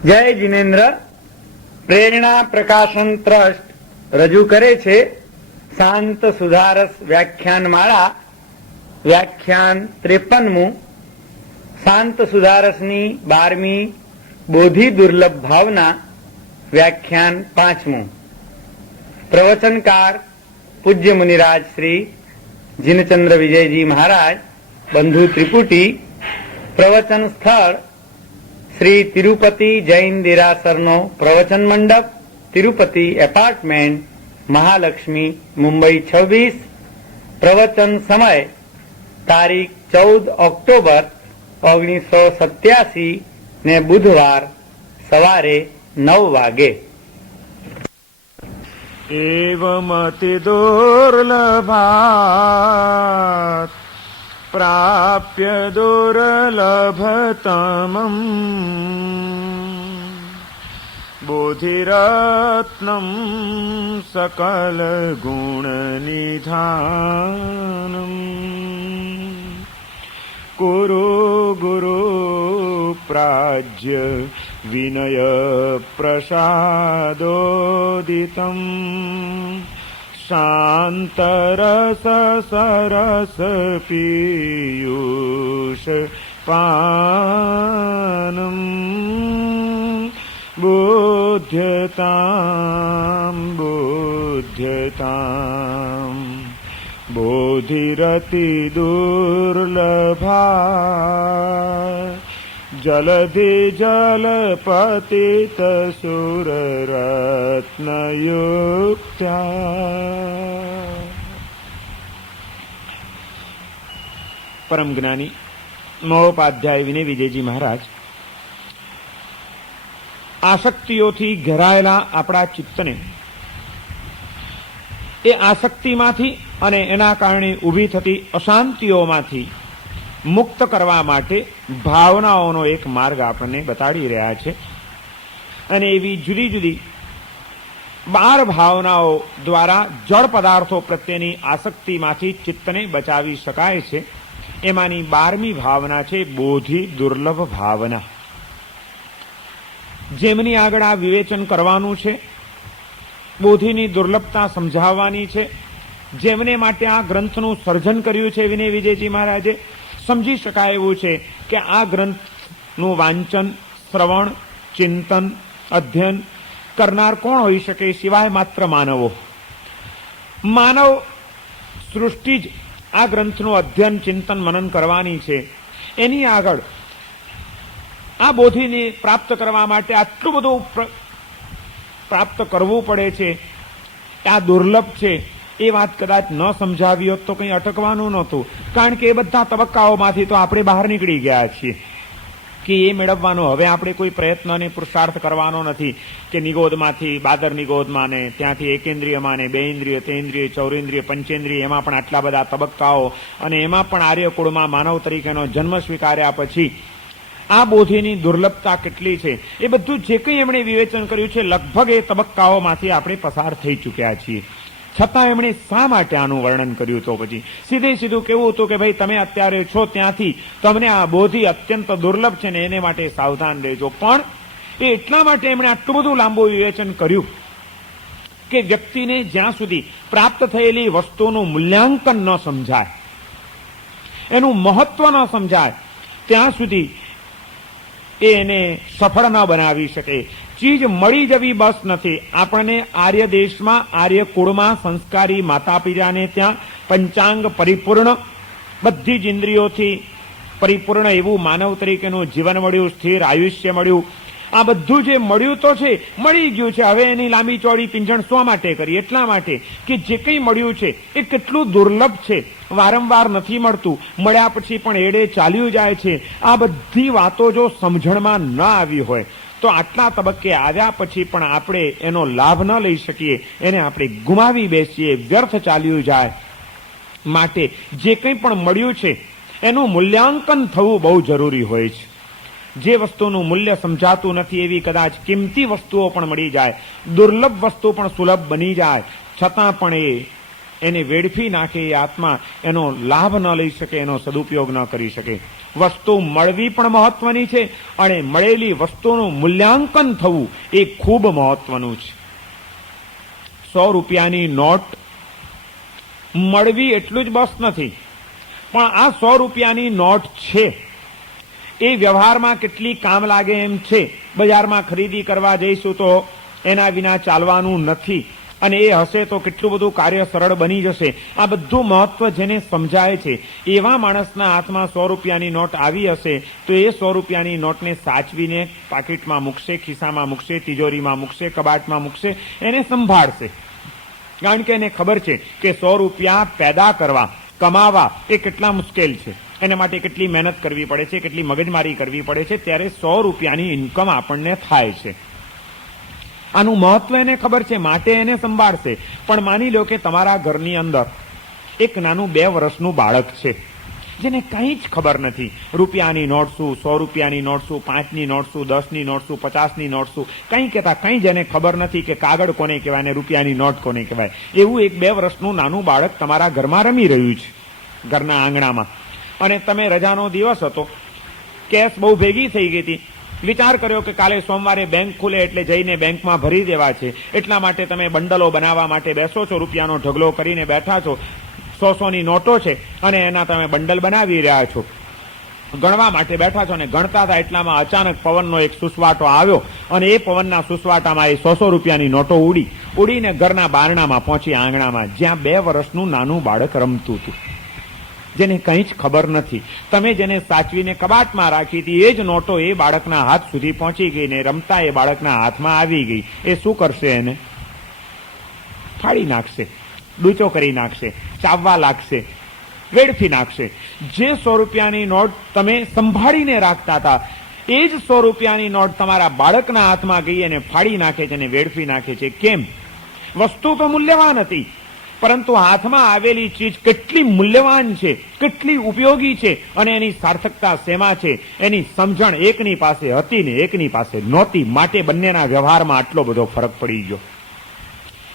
જય જિનેન્દ્ર. પ્રેરણા પ્રકાશન ટ્રસ્ટ રજૂ કરે છે શાંત સુધારસ વ્યાખ્યાન માળા, વ્યાખ્યાન 53મું. શાંત સુધારસની 12મી બોધિ દુર્લભ ભાવના, વ્યાખ્યાન 5મું. પ્રવચનકાર પૂજ્ય મુનિરાજ શ્રી જીનચંદ્ર વિજયજી મહારાજ, બંધુ ત્રિપુટી. પ્રવચન સ્થળ શ્રી તિરુપતિ જૈન દેરાસરનો પ્રવચન મંડપ, તિરુપતિ એપાર્ટમેન્ટ, મહાલક્ષ્મી, મુંબઈ 26. પ્રવચન સમય તારીખ 14 ઓક્ટોબર 1987 ને બુધવાર સવારે 9 વાગે. એવમતિ દુર્લભાત પ્રાપ્ય દુર્લભતમં બોધિરત્નમ સકલ ગુણનિધાનમ કુરુ ગુરુ પ્રાજ્ય વિનય પ્રસાદોદિતમ શાંતરસ સરસ પીયુષ પાનમ બુધ્યતામ બુધ્યતામ બોધિરતિ દુર્લભા જલધિ જલપતિત સુરરત્નયુક્તા. પરમ જ્ઞાની મહોપાધ્યાય વિનય વિજયજી મહારાજ આસક્તિઓથી ઘેરાયેલા આપણા ચિત્તને એ આસક્તિમાંથી અને એના કારણે ઊભી થતી અશાંતિઓમાંથી મુક્ત કરવા માટે ભાવનાઓનો એક માર્ગ આપણને બતાડી રહ્યા છે. અને એવી જુદી જુદી 12 ભાવનાઓ દ્વારા જળ પદાર્થો પ્રત્યેની આસક્તિમાંથી ચિત્તને બચાવી શકાય છે. એમાંની 12મી ભાવના છે બોધિ દુર્લભ ભાવના. જેમની આગળ આ વિવેચન કરવાનું છે, બોધિની દુર્લભતા સમજાવવાની છે, જેમને માટે આ ગ્રંથનું સર્જન કર્યું છે વિનય વિજયજી મહારાજે, સમજી શકાય એવું છે કે આ ગ્રંથનું વાંચન, શ્રવણ, ચિંતન, અધ્યયન કરનાર કોણ હોઈ શકે સિવાય માત્ર માનવો. માનવ સૃષ્ટિ જ આ ગ્રંથનું અધ્યયન, ચિંતન, મનન કરવાની છે. એની આગળ આ બોધિને પ્રાપ્ત કરવા માટે આટલું બધું પ્રાપ્ત કરવું પડે છે, આ દુર્લભ છે. એ વાત કદાચ ન સમજાવી હોત તો કંઈ અટકવાનું નહોતું. કારણ કે એ બધા તબક્કાઓમાંથી તો આપણે બહાર નીકળી ગયા છીએ કે એ મેળવવાનો હવે આપણે કોઈ પ્રયત્ન અને પુરુષાર્થ કરવાનો નથી કે નિગોદમાંથી બાદર નિગોદમાં ને ત્યાંથી એકેન્દ્રિયમાં ને બેઇન્દ્રિય, તેન્દ્રિય, ચૌરેન્દ્રિય, પંચેન્દ્રિય, એમાં પણ આટલા બધા તબક્કાઓ, અને એમાં પણ આર્યકુળમાં માનવ તરીકેનો જન્મ સ્વીકાર્યા પછી આ બોધિની દુર્લભતા કેટલી છે એ બધું જે કંઈ એમણે વિવેચન કર્યું છે લગભગ એ તબક્કાઓમાંથી આપણે પસાર થઈ ચૂક્યા છીએ. છતાં એમણે શા માટે આનું વર્ણન કર્યું? તો પછી સીધે સીધું કેવું હતું કે ભાઈ તમે અત્યારે છો ત્યાંથી તમને આ બોધિ અત્યંત દુર્લભ છે ને એને માટે સાવધાન રહેજો. પણ એ એટલા માટે એમણે આટલું બધું લાંબુ વિવેચન કર્યું કે વ્યક્તિને જ્યાં સુધી પ્રાપ્ત થયેલી વસ્તુનું મૂલ્યાંકન ન સમજાય, એનું મહત્વ ન સમજાય, ત્યાં સુધી એને સફળ ન બનાવી શકે. ચીજ મળી જવી બસ નથી. આપણને આર્ય દેશમાં, આર્ય કુળમાં, સંસ્કારી માતા પિતાને ત્યાં પંચાંગ પરિપૂર્ણ, બધી જ ઇન્દ્રિયોથી પરિપૂર્ણ એવું માનવ તરીકેનું જીવન મળ્યું, સ્થિર આયુષ્ય મળ્યું. આ બધું જે મળ્યું તો છે, મળી ગયું છે. હવે એની લાંબી ચોડી પીંછણ શા માટે કરી? એટલા માટે કે જે કંઈ મળ્યું છે એ કેટલું દુર્લભ છે, વારંવાર નથી મળતું, મળ્યા પછી પણ એડે ચાલ્યું જાય છે. આ બધી વાતો જો સમજણમાં ન આવી હોય તો આટલા તબક્કે આવ્યા પછી પણ આપણે એનો લાભ ન લઈ શકીએ, એને આપણે ગુમાવી બેસીએ, વ્યર્થ ચાલ્યું જાય. માટે જે કંઈ પણ મળ્યું છે એનું મૂલ્યાંકન થવું બહુ જરૂરી હોય છે. જે વસ્તુનું મૂલ્ય સમજાતું નથી એવી કદાચ કિંમતી વસ્તુઓ પણ મળી જાય, દુર્લભ વસ્તુ પણ સુલભ બની જાય, છતાં પણ એ એને વેડફી નાખે એ આત્મા એનો લાભ ન લઈ શકે, એનો સદુપયોગ ન કરી શકે. વસ્તુ મળવી પણ મહત્વની છે અને મળેલી વસ્તુનું મૂલ્યાંકન થવું એ ખૂબ મહત્વનું છે. 100 રૂપિયાની નોટ મળવી એટલું જ બસ નથી, પણ આ 100 રૂપિયાની નોટ છે એ વ્યવહારમાં કેટલી કામ લાગે એમ છે. બજારમાં ખરીદી કરવા જઈશું તો એના વિના ચાલવાનું નથી, અને એ હશે તો કેટલું બધું કાર્ય સરળ બની જશે. આ બધું મહત્વ જેને સમજાય છે એવા માણસના હાથમાં 100 રૂપિયાની નોટ આવી હશે તો એ 100 રૂપિયાની નોટને સાચવીને પાકીટમાં મૂકશે, ખિસ્સામાં મૂકશે, તિજોરીમાં મૂકશે, કબાટમાં મૂકશે, એને સંભાળશે. કારણ કે એને ખબર છે કે 100 રૂપિયા પેદા કરવા, કમાવા એ કેટલા મુશ્કેલ છે, એના માટે કેટલી મહેનત કરવી પડે છે, કેટલી મગજમારી કરવી પડે છે, ત્યારે 100 રૂપિયાની ઇન્કમ આપણને થાય છે. આનું મહત્વ એને ખબર છે, માટે એને સંભાળશે. પણ માની લો કે તમારા ઘરની અંદર એક નાનું 2 વર્ષનું બાળક છે જેને કંઈ જ ખબર નથી. રૂપિયાની નોટ શું, 100 રૂપિયાની નોટ શું, 5ની નોટ શું, 10ની નોટ શું, 50ની નોટ શું, કંઈ કહેતા કંઈ જ એને ખબર નથી કે કાગળ કોને કહેવાય ને રૂપિયાની નોટ કોને કહેવાય. એવું એક 2 વર્ષનું નાનું બાળક તમારા ઘરમાં રમી રહ્યું છે, ઘરના આંગણામાં. અને તમે રજાનો દિવસ હતો, કેશ બહુ ભેગી થઈ ગઈ હતી, વિચાર કર્યો કે કાલે સોમવારે બેંક ખુલે એટલે જઈને બેંકમાં ભરી દેવા છે. એટલા માટે તમે બંડલો બનાવવા માટે બેસો છો, રૂપિયાનો ઢગલો કરીને બેઠા છો. 100ની નોટો છે અને એના તમે બંડલ બનાવી રહ્યા છો, ગણવા માટે બેઠા છો. અને ગણતા હતા એટલામાં અચાનક પવનનો એક સુસવાટો આવ્યો અને એ પવનના સુસવાટામાં એ 100 રૂપિયાની નોટો ઉડીને ઘરના બારણામાં પહોંચી, આંગણામાં, જ્યાં 2 વર્ષનું નાનું બાળક રમતું હતું, જેને કંઈ જ ખબર નથી. તમે જેને સાચવીને કબાટમાં રાખી હતી એ જ નોટો એ બાળકના હાથ સુધી પહોંચી ગઈ ને રમતા એ બાળકના હાથમાં આવી ગઈ. એ શું કરશે? એને ફાડી નાખશે, ડૂચો કરી નાખશે, ચાવવા લાગશે, વેડફી નાખશે. જે 100 રૂપિયાની નોટ તમે સંભાળીને રાખતા હતા એ જ 100 રૂપિયાની નોટ તમારા બાળકના હાથમાં ગઈ અને ફાડી નાખે છે અને વેડફી નાખે છે. કેમ? વસ્તુ તો મૂલ્યવાન હતી, પરંતુ હાથમાં આવેલી ચીજ કેટલી મૂલ્યવાન છે, કેટલી ઉપયોગી છે અને એની સાર્થકતા શેમાં છે એની સમજણ એકની પાસે હતી ને એકની પાસે નહોતી. માટે બંનેના વ્યવહારમાં આટલો બધો ફરક પડી ગયો.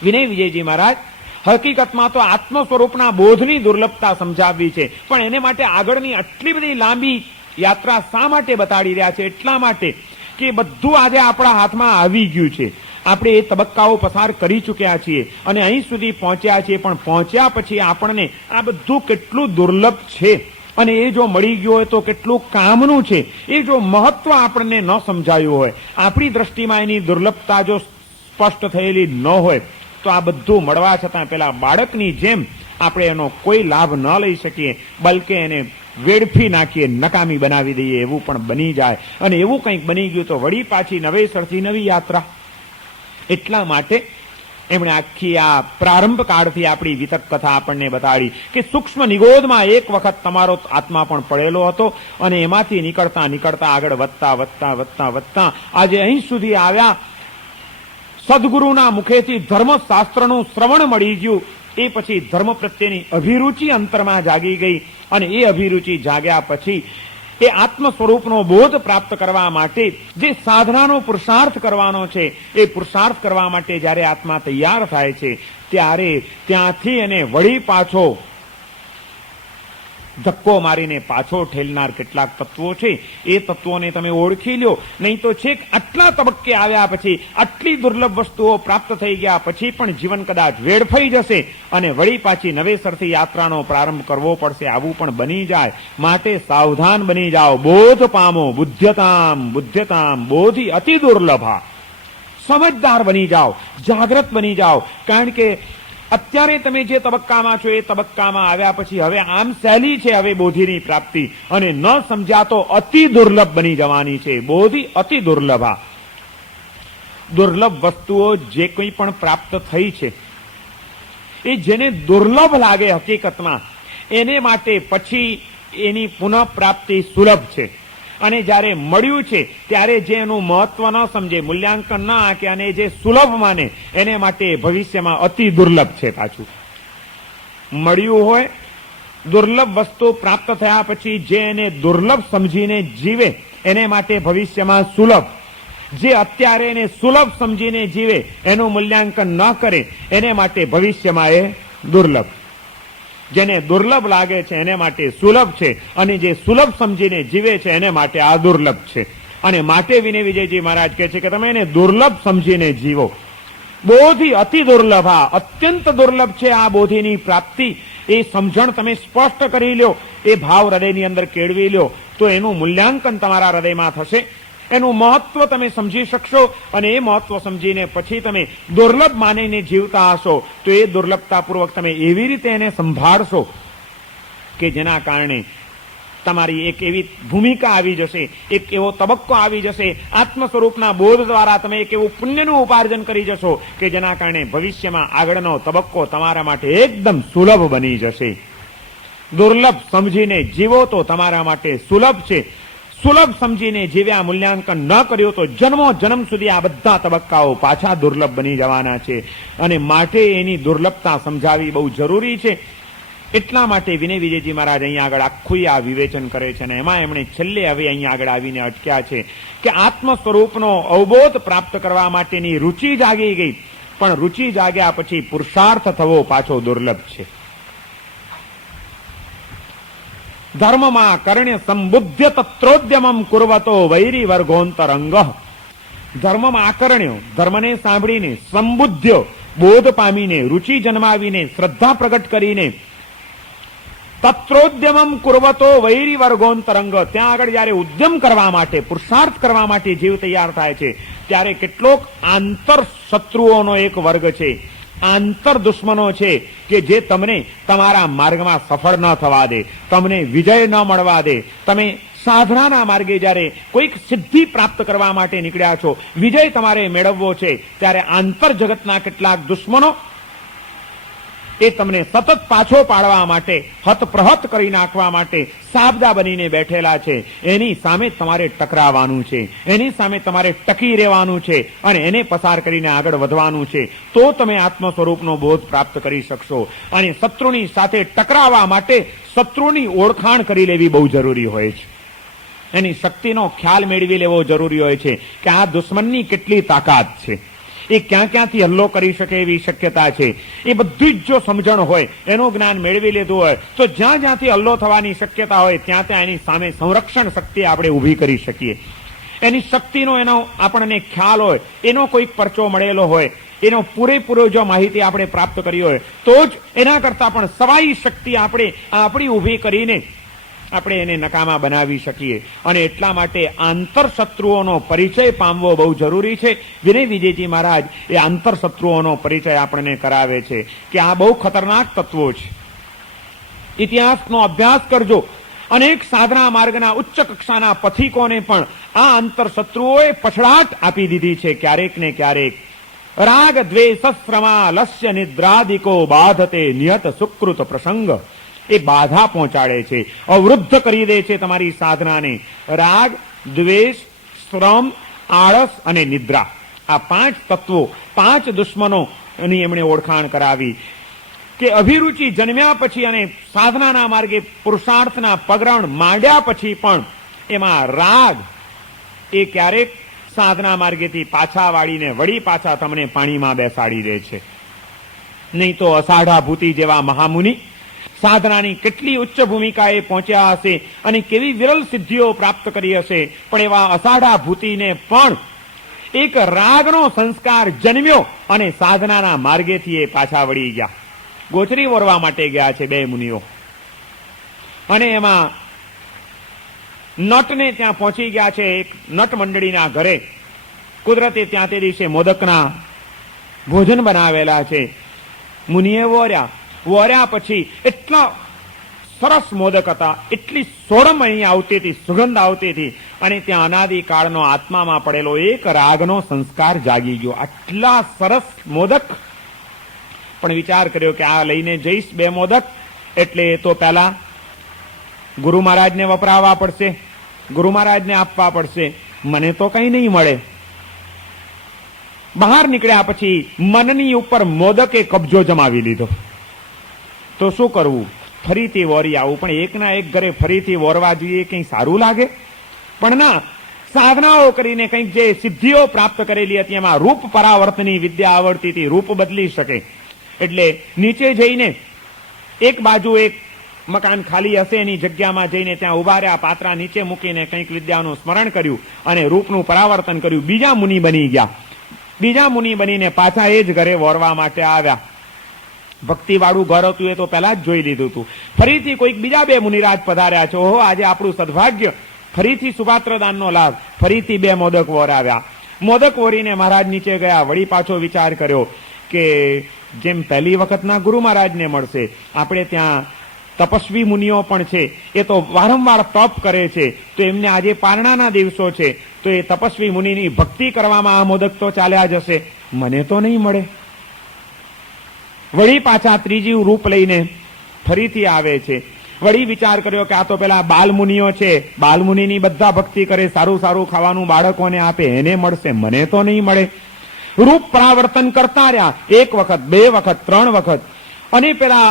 વિનય વિજયજી મહારાજ હકીકતમાં તો આત્મ સ્વરૂપના બોધની દુર્લભતા સમજાવવી છે, પણ એને માટે આગળની આટલી બધી લાંબી યાત્રા શા માટે બતાડી રહ્યા છે? એટલા માટે કે બધું આજે આપણા હાથમાં આવી ગયું છે. આપણે એ તબક્કાઓ પસાર કરી ચૂક્યા છીએ અને અહીં સુધી પહોંચ્યા છીએ, પણ પહોંચ્યા પછી આપણને આ બધું કેટલું દુર્લભ છે અને એ જો મળી ગયું હોય તો કેટલું કામનું છે, એ જો મહત્વ આપણને ન સમજાયું હોય, આપણી દ્રષ્ટિમાં એની દુર્લભતા જો સ્પષ્ટ થયેલી ન હોય તો આ બધું મળવા છતાં પેલા બાળકની જેમ આપણે એનો કોઈ લાભ ન લઈ શકીએ, બલકે એને વેડફી નાખીએ, નકામી બનાવી દઈએ એવું પણ બની જાય. અને એવું કંઈક બની ગયું તો વળી પાછી નવેસરથી નવી યાત્રા. એટલા માટે એમણે આખી આ પ્રારંભ કાળથી આપણી વિતક કથા આપણને બતાડી કે સૂક્ષ્મ નિગોદમાં એક વખત તમારો આત્મા પણ પડેલો હતો અને એમાંથી નીકળતા નીકળતા આગળ વધતા વધતા વધતા વધતા આજે અહીં સુધી આવ્યા. સદગુરુના મુખેથી ધર્મશાસ્ત્રનું શ્રવણ મળી ગયું. એ પછી ધર્મ પ્રત્યેની અભિરુચિ અંતરમાં જાગી ગઈ અને એ અભિરુચિ જાગ્યા પછી એ આત્મ સ્વરૂપનો બોધ પ્રાપ્ત કરવા માટે જે સાધનાનો પુરુષાર્થ કરવાનો છે એ પુરુષાર્થ કરવા માટે જ્યારે આત્મા તૈયાર થાય છે ત્યારે ત્યાંથી એને વળી પાછો ધક્કો મારીને પાછો ઠેલનાર કેટલાક તત્વો છે એ તત્વોને તમે ઓળખી લ્યો. નહીં તો છેક આટલા તબક્કે આવ્યા પછી, આટલી દુર્લભ વસ્તુઓ પ્રાપ્ત થઈ ગયા પછી પણ જીવન કદાચ વેડફાઈ જશે અને વળી પાછી નવેસરથી યાત્રાનો પ્રારંભ કરવો પડશે, આવું પણ બની જાય. માટે સાવધાન બની જાઓ. બોધ પામો, બુદ્ધ્યતામ બુદ્ધ્યતામ બોધિ અતિ દુર્લભા. સમજદાર બની જાઓ, જાગૃત બની જાઓ. કારણ કે અત્યારે તમે જે તબક્કામાં છો એ તબક્કામાં આવ્યા પછી હવે આમ સહેલી છે હવે બોધિની પ્રાપ્તિ, અને ન સમજ્યા તો અતિ દુર્લભ બની જવાની છે. બોધિ અતિ દુર્લભા. દુર્લભ વસ્તુઓ જે કંઈ પણ પ્રાપ્ત થઈ છે એ જેને દુર્લભ લાગે હકીકતમાં એને માટે પછી એની પુનઃ પ્રાપ્તિ સુલભ છે. અને જ્યારે મળ્યું છે ત્યારે જે એનું મહત્વ ન સમજે, મૂલ્યાંકન ન આંકે અને જે સુલભ માને એને માટે ભવિષ્યમાં અતિ દુર્લભ છે. પાછું મળ્યું હોય દુર્લભ વસ્તુ પ્રાપ્ત થયા પછી જે એને દુર્લભ સમજીને જીવે એને માટે ભવિષ્યમાં સુલભ. જે અત્યારે એને સુલભ સમજીને જીવે, એનું મૂલ્યાંકન ન કરે એને માટે ભવિષ્યમાં એ દુર્લભ. જેને દુર્લભ લાગે છે એને માટે સુલભ છે, અને જે સુલભ સમજીને જીવે છે એને માટે આ દુર્લભ છે. અને માટે વિનય વિજયજી મહારાજ કહે છે કે તમે એને દુર્લભ સમજીને જીવો. બોધિ અતિ દુર્લભ, આ અત્યંત દુર્લભ છે આ બોધિની પ્રાપ્તિ. એ સમજણ તમે સ્પષ્ટ કરી લ્યો, એ ભાવ હૃદયની અંદર કેળવી લ્યો, તો એનું મૂલ્યાંકન તમારા હૃદયમાં થશે. એનું મહત્વ તમે સમજી શકશો, અને એ મહત્વ સમજીને પછી તમે દુર્લભ માનીને જીવતા હશો તો એ દુર્લભતાપૂર્વક તમે એવી રીતે એને સંભાળશો કે જેના કારણે તમારી એક એવી ભૂમિકા આવી જશે, એક એવો તબક્કો આવી જશે, આત્મ સ્વરૂપના બોધ દ્વારા તમે એક એવું પુણ્યનું ઉપાર્જન કરી જશો કે જેના કારણે ભવિષ્યમાં આગળનો તબક્કો તમારા માટે એકદમ સુલભ બની જશે. દુર્લભ સમજીને જીવો તો તમારા માટે સુલભ છે. સુલભ સમજીને જીવ્યા મૂલ્યાંકન ન કર્યું તો જન્મો જન્મ સુધી આ બધા તબક્કાઓ પાછા દુર્લભ બની જવાના છે. અને માટે એની દુર્લભતા સમજાવી બહુ જરૂરી છે. એટલા માટે વિનય વિજયજી મહારાજ અહીંયા આગળ આખું આ વિવેચન કરે છે, અને એમાં એમણે છેલ્લે હવે અહીંયા આગળ આવીને અટક્યા છે કે આત્મ સ્વરૂપનો અવબોધ પ્રાપ્ત કરવા માટેની રુચિ જાગી ગઈ, પણ રુચિ જાગ્યા પછી પુરુષાર્થ થવો પાછો દુર્લભ છે. ધર્મમાં કર્ણ્ય સંબુદ્ધ્ય તત્રોદ્યમમ કુર્વતો વૈરી વર્ગોંતરંગ. ધર્મમાં આકર્ણ્યો, ધર્મને સાંભળીને, સંબુદ્ધ્યો, બોધ પામીને, રુચિ જન્માવીને, શ્રદ્ધા પ્રગટ કરીને, તત્રોદ્યમમ કુર્વતો વૈરી વર્ગોંતરંગ, ત્યાં આગળ જયારે ઉદ્યમ કરવા માટે, પુરુષાર્થ કરવા માટે જીવ તૈયાર થાય છે ત્યારે કેટલોક આંતર શત્રુઓનો એક વર્ગ છે, આંતર દુશ્મનો છે કે જે તમને તમારા માર્ગમાં સફળ ન થવા દે, તમને વિજય ન મળવા દે. તમે સાધનાના માર્ગે જ્યારે કોઈક સિદ્ધિ પ્રાપ્ત કરવા માટે નીકળ્યા છો, વિજય તમારે મેળવવો છે, ત્યારે આંતર જગતના કેટલાક દુશ્મનો એ તમને સતત પાછો પાડવા માટે, હતપ્રહત કરી નાખવા માટે સાબદા બનીને બેઠેલા છે. એની સામે તમારે ટકરાવાનું છે, એની સામે તમારે ટકી રહેવાનું છે, અને એને પસાર કરીને આગળ વધવાનું છે. તો તમે આત્મ સ્વરૂપનો બોધ પ્રાપ્ત કરી શકશો. અને શત્રુની સાથે ટકરાવવા માટે શત્રુની ઓળખાણ કરી લેવી બહુ જરૂરી હોય છે. એની શક્તિનો ખ્યાલ મેળવી લેવો જરૂરી હોય છે કે આ દુશ્મનની કેટલી તાકાત છે, એ ક્યાં ક્યાંથી હલ્લો કરી શકે એવી શક્યતા છે. એ બધું જ જો સમજણ હોય, એનું જ્ઞાન મેળવી લીધું હોય તો જ્યાં જ્યાંથી હલ્લો થવાની શક્યતા હોય ત્યાં ત્યાં એની સામે સંરક્ષણ શક્તિ આપણે ઊભી કરી શકીએ. એની શક્તિનો એનો આપણને ખ્યાલ હોય, એનો કોઈક પરચો મળેલો હોય, એનો પૂરેપૂરો જો માહિતી આપણે પ્રાપ્ત કરી હોય તો જ એના કરતા પણ સવાઈ શક્તિ આપણે આપણી ઊભી કરીને આપણે એને નકામા બનાવી શકીએ. અને એટલા માટે આંતર શત્રુઓનો પરિચય પામવો બહુ જરૂરી છે. વિનય વિજયજી મહારાજ એ આંતર શત્રુઓનો પરિચય આપણને કરાવે છે કે આ બહુ ખતરનાક તત્વો છે. ઇતિહાસનો અભ્યાસ કરજો. અનેક સાધના માર્ગના ઉચ્ચ કક્ષાના પથિકોને પણ આ આંતર શત્રુઓએ પછડાટ આપી દીધી છે ક્યારેક ને ક્યારેક. રાગ દ્વેષશ્રમા લસ્ય નિદ્રાદિકો બાધતે નિયત સુકૃત પ્રસંગ. એ બાધા પહોંચાડે છે, અવરુદ્ધ કરી દે છે તમારી સાધનાને. રાગ, દ્વેષ, શ્રમ, આળસ અને નિદ્રા, આ પાંચ તત્વો, પાંચ દુશ્મનોની એમણે ઓળખાણ કરાવી કે અભિરુચિ જન્મ્યા પછી અને સાધનાના માર્ગે પુરુષાર્થના પગરણ માંડ્યા પછી પણ એમાં રાગ એ ક્યારેક સાધના માર્ગેથી પાછા વાળીને વળી પાછા તમને પાણીમાં બેસાડી દે છે. નહીં તો અષાઢા ભૂતિ જેવા મહામુનિ સાધનાની કેટલી ઉચ્ચ ભૂમિકાએ પહોંચ્યા હશે અને કેવી વિરલ સિદ્ધિઓ પ્રાપ્ત કરી હશે, પણ એવા અષાઢા ભૂતિને પણ એક રાગનો સંસ્કાર જન્મ્યો અને સાધનાના માર્ગેથી એ પાછા વળી ગયા. ગોચરી વરવા માટે ગયા છે બે મુનિઓ, અને એમાં નટને ત્યાં પહોંચી ગયા છે એક નટ મંડળીના ઘરે. કુદરતે ત્યાં તે દિવસે મોદકના ભોજન બનાવેલા છે. મુનિએ વોર્યા પછી એટલા સરસ મોદક હતા, એટલી સોડમ અહીં આવતી હતી, સુગંધ આવતી હતી, અને ત્યાં અનાદિકાળનો આત્મામાં પડેલો એક રાગનો સંસ્કાર જાગી ગયો. આટલા સરસ મોદક, પણ વિચાર કર્યો કે આ લઈને જઈશ બે મોદક એટલે તો પહેલા ગુરુ મહારાજને વપરાવવા પડશે, ગુરુ મહારાજને આપવા પડશે, મને તો કઈ નહીં મળે. બહાર નીકળ્યા પછી મનની ઉપર મોદકે કબજો જમાવી લીધો. તો શું કરવું? ફરીથી વોરી આવું. પણ એકના એક ઘરે ફરીથી વોરવા જોઈએ કંઈ સારું લાગે? પણ ના, સાધનાઓ કરીને કંઈક જે સિદ્ધિઓ પ્રાપ્ત કરેલી હતી એમાં રૂપ પરાવર્તની વિદ્યા આવડતી હતી, રૂપ બદલી શકે. એટલે નીચે જઈને એક બાજુ એક મકાન ખાલી હશે એની જગ્યામાં જઈને ત્યાં ઉભા રહ્યા, પાત્રા નીચે મૂકીને કંઈક વિદ્યાનું સ્મરણ કર્યું અને રૂપનું પરાવર્તન કર્યું. બીજા મુનિ બની ગયા. બીજા મુનિ બનીને પાછા એ જ ઘરે વોરવા માટે આવ્યા. ભક્તિવાળું ઘર હતું એ તો પહેલા જ જોઈ લીધું હતું. ફરીથી કોઈક બીજા બે મુનિરાજ પધાર્યા છે. ઓહો, આજે આપણું સદભાગ્ય, ફરીથી સુપાત્રદાનનો લાભ. ફરીથી બે મોદક વોરાવ્યા. મોદક વોરીને મહારાજ નીચે ગયા. વળી પાછો વિચાર કર્યો કે જેમ પહેલી વખતના ગુરુ મહારાજને મળશે, આપણે ત્યાં તપસ્વી મુનિઓ પણ છે, એ તો વારંવાર તપ કરે છે, તો એમને આજે પારણાના દિવસો છે, તો એ તપસ્વી મુનિની ભક્તિ કરવામાં આ મોદક તો ચાલ્યા જશે, મને તો નહીં મળે. વળી પાછા ત્રીજી રૂપ લઈને ફરીથી આવે છે. વળી વિચાર કર્યો કે આ તો પેલા બાલમુનિઓ છે, બાલમુનિની બધા ભક્તિ કરે, સારું સારું ખાવાનું બાળકોને આપે, એને મળશે, મને તો નહીં મળે. રૂપ પરાવર્તન કરતા રહ્યા. એક વખત, બે વખત, ત્રણ વખત. અને પેલા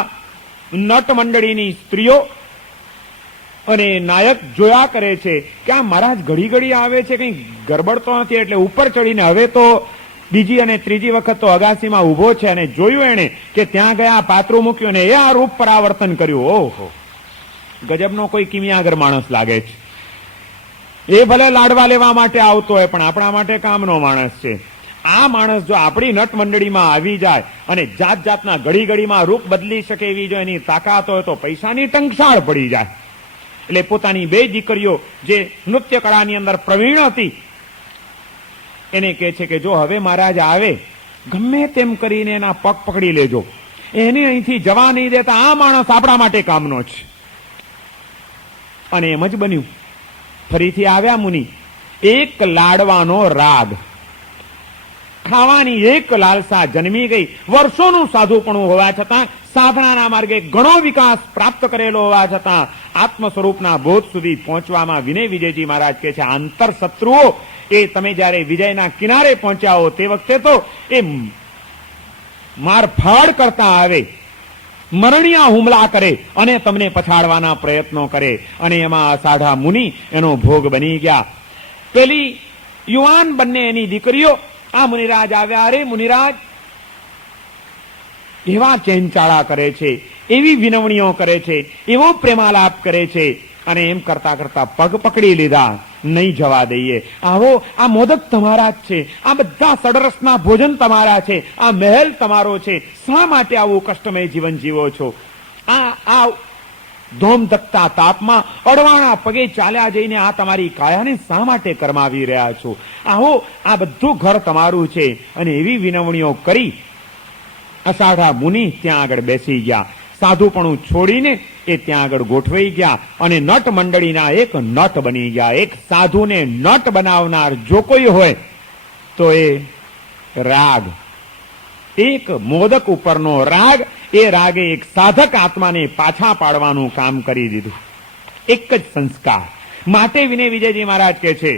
નટ મંડળીની સ્ત્રીઓ અને નાયક જોયા કરે છે કે આ મહારાજ ઘડી ઘડી આવે છે, કઈ ગરબડ તો નથી, એટલે ઉપર ચડીને હવે તો બીજી અને ત્રીજી વખત તો અગાસીમાં ઉભો છે અને જોયું એને કે ત્યાં ગયા, પાત્રું મૂક્યું ને એ આ રૂપ પરાવર્તન કર્યું. ઓહો, ગજબનો કોઈ કિમિયાગર માણસ લાગે છે. એ ભલે લાડવા લેવા માટે આવતો હોય પણ આપણા માટે કામનો માણસ છે. આ માણસ જો આપણી નટ મંડળીમાં આવી જાય અને જાત જાતના ઘડી ઘડીમાં રૂપ બદલી શકે એવી જો એની તાકાત હોય તો પૈસાની ટંકશાળ પડી જાય. એટલે પોતાની બે દીકરીઓ જે નૃત્ય કળાની અંદર પ્રવીણ હતી એને કહે છે કે જો હવે મહારાજ આવે, ગમે તેમ કરીને એના પગ પકડી લેજો, એને અહીંથી જવા નહીં દેતા, આ માણસ આપણા માટે કામનો છે. અને એમ જ બન્યું. ફરીથી આવ્યા મુનિ. એક લાડવાનો રાગ, ખાવાની એક લાલસા જન્મી ગઈ. વર્ષોનું સાધુપણું હોવા છતાં, સાધનાના માર્ગે ઘણો વિકાસ પ્રાપ્ત કરેલો હોવા છતાં આત્મ સ્વરૂપના બોધ સુધી પહોંચવામાં વિનય વિજયજી મહારાજ કહે છે આંતર શત્રુઓ એ તમે જયારે વિજયના કિનારે પહોંચ્યા હો તે વખતે તો એ મારફાડ કરતા આવે, મરણિયા હુમલા કરે અને તમને પછાડવાના પ્રયત્નો કરે. અને એમાં અષાઢા મુનિ એનો ભોગ બની ગયા. પેલી યુવાન બંને એની દીકરીઓ આ મુનિરાજ આવ્યા. અરે મુનિરાજ, એવા ચેનચાળા કરે છે, એવી વિનવણીઓ કરે છે, એવો પ્રેમાલાપ કરે છે. અને એમ કરતા કરતા પગ પકડી લીધા, નહીં જવા દઈએ. આવો, આ મોદક તમારા જ છે, આ બધા સડરસના ભોજન તમારા છે, આ મહેલ તમારો છે, શા માટે આવું કષ્ટમય જીવન જીવો છો? આ ધોમધકતા તાપમાં અડવાણા પગે ચાલ્યા જઈને આ તમારી કાયાને શા માટે કરમાવી રહ્યા છો? આવો, આ બધું ઘર તમારું છે. અને એવી વિનવણીઓ કરી અષાઢા મુનિ ત્યાં આગળ બેસી ગયા. સાધુપણું છોડીને એ ત્યાં આગળ ગોઠવાઈ ગયા અને નટ મંડળીના એક નટ બની ગયા. એક સાધુને નટ બનાવનાર જો કોઈ હોય તો એ રાગ, એક મોદક ઉપરનો રાગ, એ રાગે એક સાધક આત્માને પાછા પાડવાનું કામ કરી દીધું. એક જ સંસ્કાર માટે વિનય વિજયજી મહારાજ કહે છે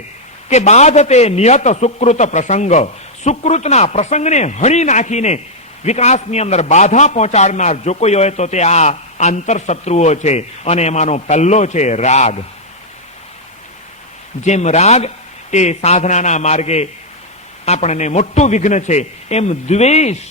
કે બાધ તે નિયત સુકૃત પ્રસંગ, સુકૃતના પ્રસંગને હણી નાખીને વિકાસની અંદર બાધા પહોંચાડનાર જો કોઈ હોય તો તે આ આંતર શત્રુઓ છે. અને એમાંનો પહેલો છે રાગ. જેમ રાગ એ સાધનાના માર્ગે આપણને મોટું વિઘ્ન છે, એમ દ્વેષ,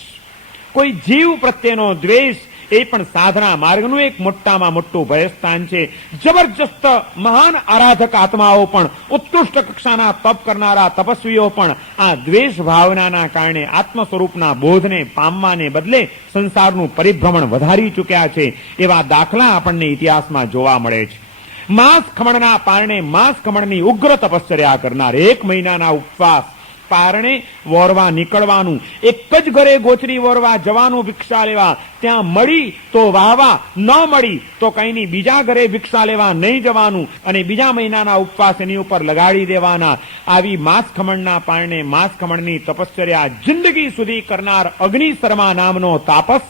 કોઈ જીવ પ્રત્યેનો દ્વેષ એ પણ સાધના માર્ગનું એક મોટામાં મોટું ભયસ્થાન છે. જબરજસ્ત મહાન આરાધક આત્માઓ પણ, ઉત્કૃષ્ટ કક્ષાના તપ કરનારા તપસ્વીઓ પણ આ દ્વેષ ભાવનાના કારણે આત્મ સ્વરૂપના બોધને પામવાને બદલે સંસારનું પરિભ્રમણ વધારી ચૂક્યા છે. એવા દાખલા આપણને ઇતિહાસમાં જોવા મળે છે. માંસ ખમણના પારણે માંસ ખમણની ઉગ્ર તપશ્ચર્યા કરનાર, 1 મહિનાના ઉપવાસ પારણે વોરવા નીકળવાનું, એક જ ઘરે ગોચરી વોરવા જવાનું ભિક્ષા લેવા, ત્યાં મળી તો વાહવા, ન મળી તો કઈ નહીં, બીજા ઘરે ભિક્ષા લેવા નહીં જવાનું અને બીજા મહિનાના ઉપવાસ એની ઉપર લગાડી દેવાના. આવી માંસ ખમણના પારણે માંસ ખમણની તપશ્ચર્યા જિંદગી સુધી કરનાર અગ્નિ શર્મા નામનો તાપસ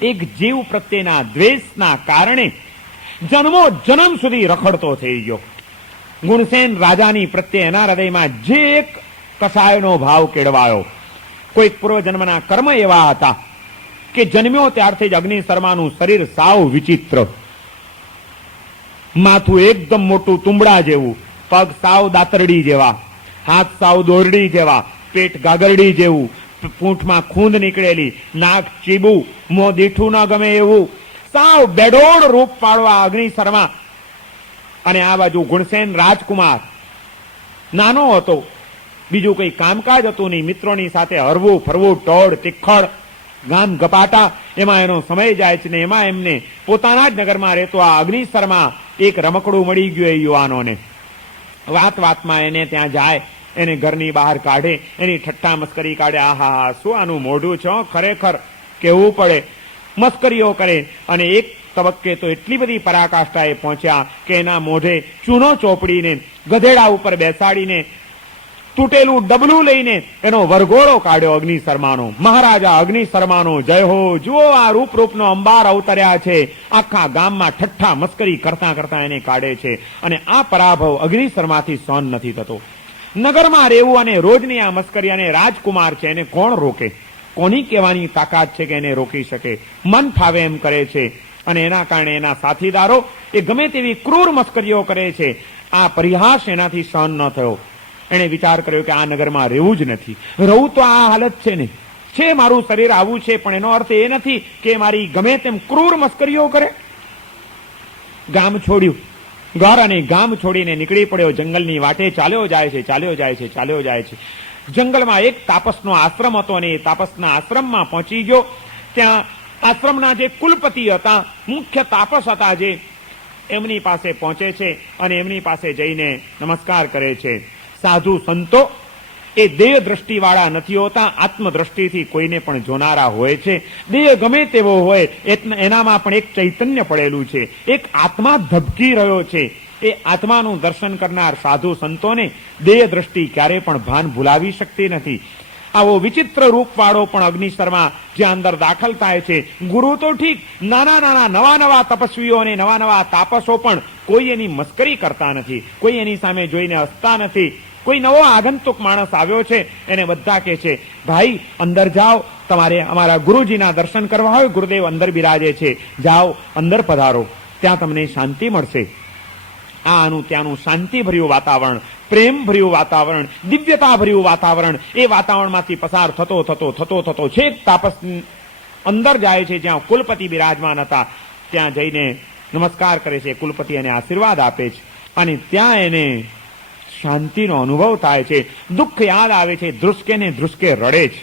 એક જીવ પ્રત્યેના દ્વેષના કારણે જન્મો જન્મ સુધી રખડતો થઈ ગયો. ગુણસેન રાજાની પ્રત્યે એના હૃદયમાં જે એક કસાયનો ભાવ કેળવાયો. કોઈક પૂર્વજન્મના કર્મ એવા હતા કે જન્મ્યો ત્યારથી જ અગ્નિ શર્માનું શરીર સાવ વિચિત્ર, માથું એકદમ મોટું તુંબડા જેવું, પગ સાવ દાતરડી જેવા, હાથ સાવ દોરડી જેવા, પેટ ગાગરડી જેવું, પૂંઠમાં ખૂંદ નીકળેલી, નાક ચીબું, મોં દીઠું ન ગમે એવું સાવ બેડોળ રૂપ પાડવા અગ્નિશર્મા. અને આ બાજુ ગુણસેન રાજકુમાર નાનો હતો, બીજું કઈ કામકાજ હતું નહીં, મિત્રોની સાથે હરવું ફરવું, ટોળ તિખડ, ગામ ગપાટા, એમાં એનો સમય જાય છે ને એમાં એમને પોતાના જ નગરમાં રહેતો આ અગ્નિશર્મા એક રમકડું મળી ગયું એ યુવાનોને. વાત વાતમાં એને ત્યાં જાય, એને ઘરની બહાર કાઢે, એની ઠઠ્ઠા મસ્કરી કાઢે. આહા, શું આનું મોઢું છે ખરેખર, કેવું પડે, મસ્કરીઓ કરે. અને એક તબક્કે તો એટલી બધી પરાકાષ્ઠાએ પહોંચ્યા કે એના મોઢે ચૂનો ચોપડીને ગધેડા ઉપર બેસાડીને તૂટેલું ડબલું લઈને એનો વરઘોડો કાઢ્યો અગ્નિશર્માનો. મહારાજા અગ્નિશર્માનો જય હો, જુઓ આ રૂપનો અંબાર અવતર્યા છે. આખા ગામમાં ઠઠ્ઠા મસ્કરી કરતા કરતા એને કાઢે છે. અને આ પરાભવ અગ્નિશર્માથી સહન નથી થતો. નગરમાં રહેવું અને રોજની આ મસ્કરી, અને રાજકુમાર છે એને કોણ રોકે? કોની કહેવાની તાકાત છે કે એને રોકી શકે? મન ફાવે એમ કરે છે. અને એના કારણે એના સાથીદારો એ ગમે તેવી ક્રૂર મસ્કરીઓ કરે છે. આ પરિહાસ એનાથી સહન ન થયો. એણે વિચાર કર્યો કે આ નગરમાં રહેવું જ નથી, રહું તો આ હાલત છે ને, છે મારું શરીર આવું છે, પણ એનો અર્થ એ નથી કે મારી ગમે તેમ ક્રૂર મસ્કરીઓ કરે. ગામ છોડ્યું, ઘર અને ગામ છોડીને નીકળી પડ્યો. જંગલની વાટે ચાલ્યો જાય છે, ચાલ્યો જાય છે, ચાલ્યો જાય છે. જંગલમાં એક તાપસનો આશ્રમ હતો અને એ તાપસના આશ્રમમાં પહોંચી ગયો. ત્યાં આશ્રમના જે કુલપતિ હતા, મુખ્ય તાપસ હતા, જે એમની પાસે પહોંચે છે અને એમની પાસે જઈને નમસ્કાર કરે છે. સાધુ સંતો એ દેહ દ્રષ્ટિ વાળા નથી હોતા, આત્મદ્રષ્ટિથી કોઈને પણ જોનારા હોય છે. દેહ ગમે તેવો હોય, એનામાં પણ એક ચૈતન્ય પડેલું છે, એક આત્મા ધબકી રહ્યો છે. એ આત્માનું દર્શન કરનાર સાધુ સંતોને દેહ દ્રષ્ટિ ક્યારે પણ ભાન ભૂલાવી શકતી નથી. આવો વિચિત્ર રૂપવાળો પણ અગ્નિશર્મા જે અંદર દાખલ થાય છે. ગુરુ તો ઠીક, નાના નાના નવા નવા તપસ્વીઓ અને નવા નવા તાપસો પણ કોઈ એની મસ્કરી કરતા નથી, કોઈ એની સામે જોઈને હસતા નથી. કોઈ નવો આગંતુક માણસ આવ્યો છે એને બધા કહે છે, ભાઈ અંદર જાઓ, તમારે અમારા ગુરુજીના દર્શન કરવા હોય, ગુરુદેવ અંદર બિરાજે છે, જાઓ અંદર પધારો, ત્યાં તમને શાંતિ મળશે. આનું ત્યાંનું શાંતિભર્યું વાતાવરણ, પ્રેમભર્યું વાતાવરણ, દિવ્યતાભર્યું વાતાવરણ, એ વાતાવરણમાંથી પસાર થતો થતો થતો થતો છેક તાપસ અંદર જાય છે જ્યાં કુલપતિ બિરાજમાન હતા. ત્યાં જઈને નમસ્કાર કરે છે. કુલપતિ એને આશીર્વાદ આપે છે અને ત્યાં એને શાંતિનો અનુભવ થાય છે. દુઃખ યાદ આવે છે, ધ્રુસકે ને ધ્રુસકે રડે છે.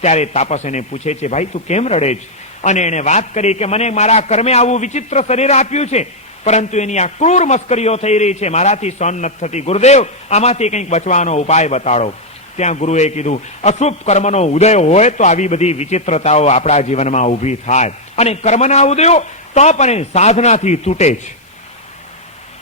ત્યારે તાપસ એને પૂછે છે, ભાઈ તું કેમ રડે છે? અને એને વાત કરી કે મને મારા કર્મે આવું વિચિત્ર શરીર આપ્યું છે, પરંતુ એની આ ક્રૂર મસ્કરીઓ થઈ રહી છે, મારાથી સહન નથી થતી. ગુરુદેવ, આમાંથી કંઈક બચવાનો ઉપાય બતાડો. ત્યાં ગુરુએ કીધું, અશુભ કર્મનો ઉદય હોય તો આવી બધી વિચિત્રતાઓ આપણા જીવનમાં ઊભી થાય. અને કર્મના ઉદયો તપ અને સાધનાથી તૂટે છે.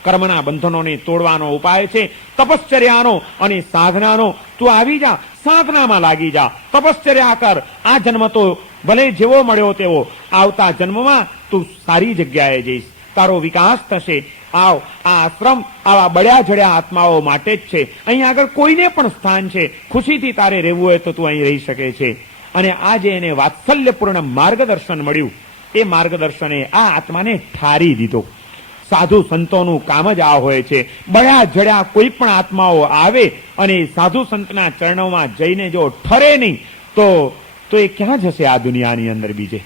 કર્મના બંધનોને તોડવાનો ઉપાય છે તપશ્ચર્યાનો અને સાધનાનો. તું આવી જા, સાધનામાં લાગી જા, તપશ્ચર્યા કર. આ જન્મ તો ભલે જેવો મળ્યો તેવો, આવતા જન્મમાં તું સારી જગ્યાએ જઈશ, તારો વિકાસ થશે. આવ, આ આશ્રમ આવા બળ્યા જડ્યા આત્માઓ માટે જ છે. અહીં આગળ કોઈને પણ સ્થાન છે, ખુશીથી તારે રહેવું હોય તો તું અહીં રહી શકે છે. અને આજે એને વાત્સલ્યપૂર્ણ માર્ગદર્શન મળ્યું. એ માર્ગદર્શને આ આત્માને ઠારી દીધો. સાધુ સંતોનું કામ જ આ હોય છે. બળ્યા જડ્યા કોઈ પણ આત્માઓ આવે અને સાધુ સંતના ચરણોમાં જઈને જો ઠરે નહીં તો એ ક્યાં જશે આ દુનિયાની અંદર? બીજે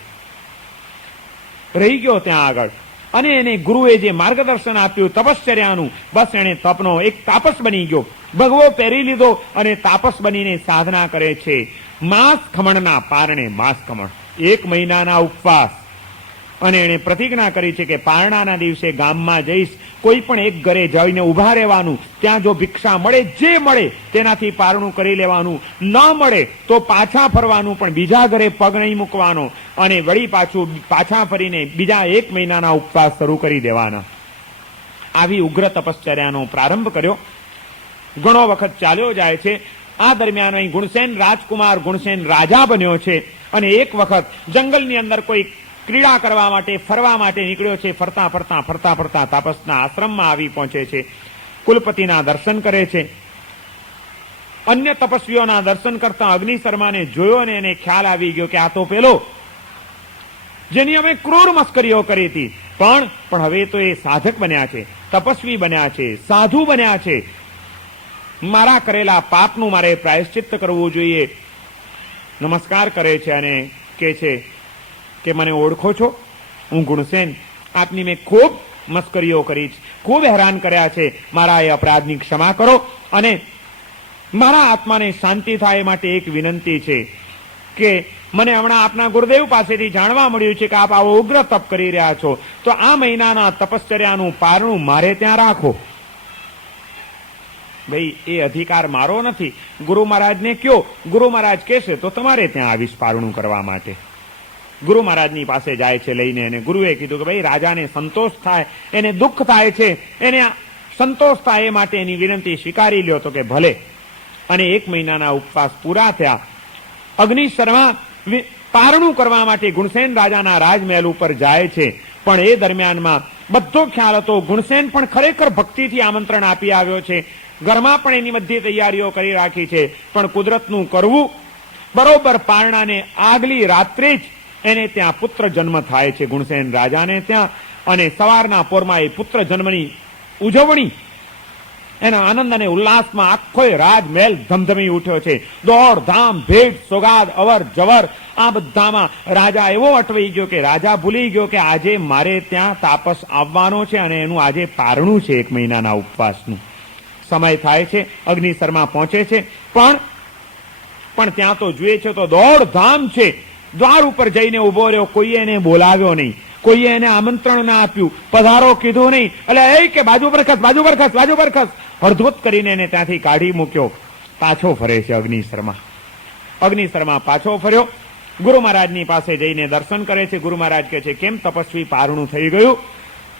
રહી ગયો ત્યાં આગળ. અને એને ગુરુએ જે માર્ગદર્શન આપ્યું તપશ્ચર્યાનું, બસ એને તપનો એક તાપસ બની ગયો. ભગવો પહેરી લીધો અને તાપસ બનીને સાધના કરે છે. માસ ખમણના પારણે માસ ખમણ, 1 મહિનાના ઉપવાસ. અને એણે પ્રતિજ્ઞા કરી છે કે પારણાના દિવસે ગામમાં જઈશ, કોઈ પણ એક ઘરે જઈને ઉભા રહેવાનું, ત્યાં જો ભિક્ષા મળે, જે મળે તેનાથી પારણું કરી લેવાનું, ન મળે તો પાછા ફરવાનું, પણ બીજા ઘરે પગ નહીં મૂકવાનો. અને વળી પાછા ફરીને બીજા 1 મહિનાના ઉપવાસ શરૂ કરી દેવાના. આવી ઉગ્ર તપશ્ચર્યાનો પ્રારંભ કર્યો. ઘણો વખત ચાલ્યો જાય છે. આ દરમિયાન અહીં ગુણસેન રાજકુમાર, ગુણસેન રાજા બન્યો છે. અને એક વખત જંગલની અંદર કોઈ ક્રીડા કરવા માટે, ફરવા માટે નીકળ્યો છે. ફરતા ફરતા ફરતા ફરતા તાપસના આશ્રમમાં આવી પહોંચે છે. કુલપતિના દર્શન કરે છે. અન્ય તપસ્વીઓના દર્શન કરતા અગ્નિશર્માને જોયો અને એને ખ્યાલ આવી ગયો કે આ તો પેલો જેની અમે ક્રૂર મસ્કરીઓ કરી હતી, પણ હવે તો એ સાધક બન્યા છે, તપસ્વી બન્યા છે, સાધુ બન્યા છે. મારા કરેલા પાપનું મારે પ્રાયશ્ચિત્ત કરવું જોઈએ. નમસ્કાર કરે છે અને કહે છે કે મને ઓળખો છો? હું ગુણસેન. આપની મેં ખૂબ મસ્કરીઓ કરી છે, ખૂબ હેરાન કર્યા છે. મારા એ અપરાધની ક્ષમા કરો અને મારા આત્માને શાંતિ થાય એ માટે એક વિનંતી છે કે મને હમણાં આપના ગુરુદેવ પાસેથી જાણવા મળ્યું છે કે આપ આવો ઉગ્ર તપ કરી રહ્યા છો, તો આ મહિનાના તપશ્ચર્યાનું પારણું મારે ત્યાં રાખો. ભાઈ, એ અધિકાર મારો નથી. ગુરુ મહારાજને કયો, ગુરુ મહારાજ કહેશે તો તમારે ત્યાં આવીશ પારણું કરવા માટે. ગુરુ મહારાજની પાસે જાય છે લઈને, અને ગુરુએ કીધું કે ભાઈ, રાજાને સંતોષ થાય, એને દુઃખ થાય છે, એને સંતોષ થાય એ માટે એની વિનંતી સ્વીકારી લ્યો. તો કે ભલે. અને 1 મહિનાના ઉપવાસ પૂરા થયા. અગ્નિશર્મા પારણું કરવા માટે ગુણસેન રાજાના રાજમહેલ ઉપર જાય છે, પણ એ દરમિયાનમાં બધો ખ્યાલ હતો, ગુણસેન પણ ખરેખર ભક્તિથી આમંત્રણ આપી આવ્યો છે, ઘરમાં પણ એની બધી તૈયારીઓ કરી રાખી છે, પણ કુદરતનું કરવું, બરોબર પારણાને આગલી રાત્રે જ એને ત્યાં પુત્ર જન્મ થાય છે ગુણસેન રાજાને ત્યાં. અને સવારના પોરમાં એ પુત્ર જન્મની ઉજવણી, એના આનંદ અને ઉલ્લાસમાં આખો રાજમહેલ ધમધમી ઉઠ્યો છે. દોડધામ, ભેટ, સોગાદ, અવર જવર, આ બધામાં રાજા એવો અટવાઈ ગયો કે રાજા ભૂલી ગયો કે આજે મારે ત્યાં તાપસ આવવાનો છે અને એનું આજે પારણું છે 1 મહિનાના ઉપવાસનું. સમય થાય છે, અગ્નિશર્મા પહોંચે છે, પણ ત્યાં તો જુએ છે તો દોડધામ છે. દ્વાર ઉપર જઈને ઉભો રહ્યો, કોઈએ એને બોલાવ્યો નહીં, કોઈએ એને આમંત્રણ ના આપ્યું, પધારો કીધું નહીં. એટલે એ કે બાજુ પર ખસ, બાજુ પર ખસ, બાજુ પર ખસ, હળધૂત કરીને એને ત્યાંથી કાઢી મૂક્યો. પાછો ફરે છે અગ્નિશર્મા. અગ્નિશર્મા પાછો ફર્યો, ગુરુ મહારાજની પાસે જઈને દર્શન કરે છે. ગુરુ મહારાજ કહે છે, કેમ તપસ્વી, પારણું થઈ ગયું?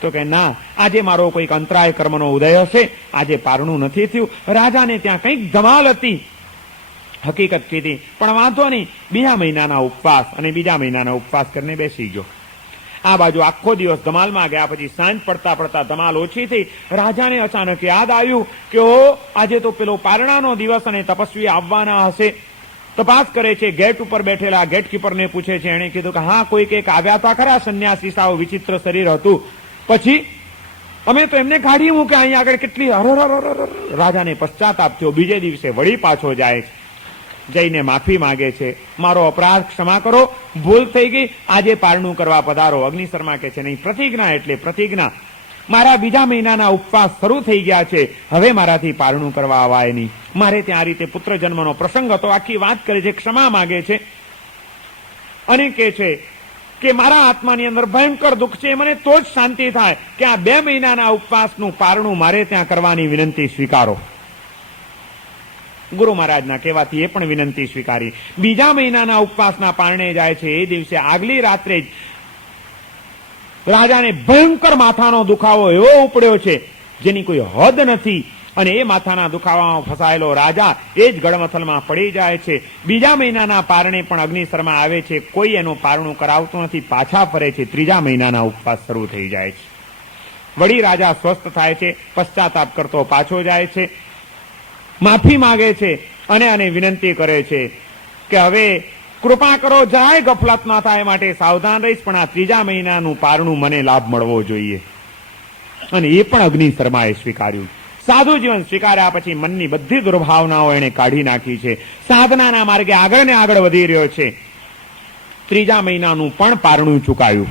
તો કે ના, આજે મારો કોઈક અંતરાય કર્મનો ઉદય હશે, આજે પારણું નથી થયું. રાજાને ત્યાં કંઈક ધમાલ હતી, હકીકત કીધી, પણ વાંધો નહીં, બીજા મહિનાના ઉપવાસ. અને બીજા મહિનાના ઉપવાસ કરીને બેસી ગયો. આ બાજુ આખો દિવસ ધમાલમાં ગયા. પછી સાંજ પડતા પડતા ધમાલ ઓછી થઈ. રાજાને અચાનક યાદ આવ્યું કે ઓ, આજે તો પેલો પારણાનો દિવસ અને તપસ્વી આવવાના હશે. તપાસ કરે છે, ગેટ ઉપર બેઠેલા ગેટકીપરને પૂછે છે. એણે કીધું કે હા, કોઈક એક આવ્યા હતા ખરા, સંન્યાસી સાવ વિચિત્ર શરીર હતું, પછી અમે તો એમને કાઢી મૂક્યા અહીંયા આગળ. કેટલી રાજાને પશ્ચાતાપ થયો. બીજે દિવસે વળી પાછો જાય છે, જઈને માફી માંગે છે, મારો અપરાધ ક્ષમા કરો, ભૂલ થઈ ગઈ, આજે પારણું કરવા પધારો. અગ્નિશર્મા કહે છે, નહીં, પ્રતિજ્ઞા એટલે પ્રતિજ્ઞા, મારા બીજા મહિનાના ઉપવાસ શરૂ થઈ ગયા છે, હવે મારાથી પારણું કરવા આવાય નહીં. મારે ત્યાં આ રીતે પુત્ર જન્મનો પ્રસંગ હતો, આખી વાત કરે છે, ક્ષમા માંગે છે, અને કહે છે કે મારા આત્માની અંદર ભયંકર દુઃખ છે, મને તો જ શાંતિ થાય કે આ 2 મહિનાના ઉપવાસનું પારણું મારે ત્યાં કરવાની વિનંતી સ્વીકારો. ગુરુ મહારાજના કહેવાથી એ પણ વિનંતી સ્વીકારી. બીજા મહિનાના ઉપવાસના પારણે જાય છે. એ દિવસે આગલી રાત્રે જ રાજાને ભયંકર માથાનો દુખાવો એવો ઉપડ્યો છે જેની કોઈ હદ નથી. અને એ માથાના દુખાવામાં ફસાયેલો રાજા એ જ ગળમથલમાં પડી જાય છે. બીજા મહિનાના પારણે પણ અગ્નિશર્મા આવે છે, કોઈ એનું પારણું કરાવતું નથી, પાછા ફરે છે. ત્રીજા મહિનાના ઉપવાસ શરૂ થઈ જાય છે. વળી રાજા સ્વસ્થ થાય છે, પશ્ચાતાપ કરતો પાછો જાય છે, માફી માંગે છે, અને વિનંતી કરે છે કે હવે કૃપા કરો, જરાય ગફલત ના થાય માટે સાવધાન રહીશ, પણ આ ત્રીજા મહિનાનું પારણું મને લાભ મળવો જોઈએ. અને એ પણ અગ્નિશર્માએ સ્વીકાર્યું. સાધુ જીવન સ્વીકાર્યા પછી મનની બધી દુર્ભાવનાઓ એને કાઢી નાખી છે. સાધનાના માર્ગે આગળ ને આગળ વધી રહ્યો છે. ત્રીજા મહિનાનું પણ પારણું ચૂકાયું.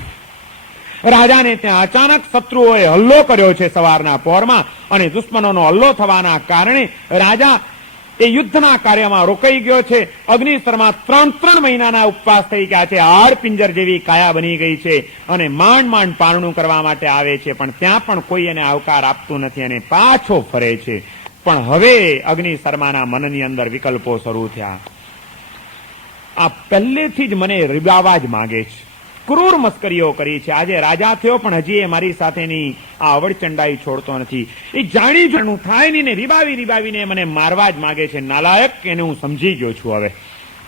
રાજાને ત્યાં અચાનક શત્રુઓએ હલ્લો કર્યો છે સવારના પહોરમાં, અને દુશ્મનોનો હલ્લો થવાના કારણે રાજા એ યુદ્ધના કાર્યમાં રોકાઈ ગયો છે. અગ્નિશર્મા 3 મહિનાના ઉપવાસ થઈ ગયા છે, હાડ પિંજર જેવી કાયા બની ગઈ છે, અને માંડ પારણું કરવા માટે આવે છે, પણ ત્યાં પણ કોઈ એને આવકાર આપતું નથી, અને પાછો ફરે છે. પણ હવે અગ્નિશર્માના મનની અંદર વિકલ્પો શરૂ થયા. આ પહેલેથી જ મને રીબાવા જ માંગે છે, ક્રૂર મસ્કરીઓ કરી છે. આજે રાજા થયો પણ હજી એ મારી સાથેની આ અવળચંડાઈ છોડતો નથી. એ જાણી જાણું થાય નહીં ને રીબાવીને મને મારવા જ માંગે છે. નાલાયક, એને હું સમજી ગયો છું. હવે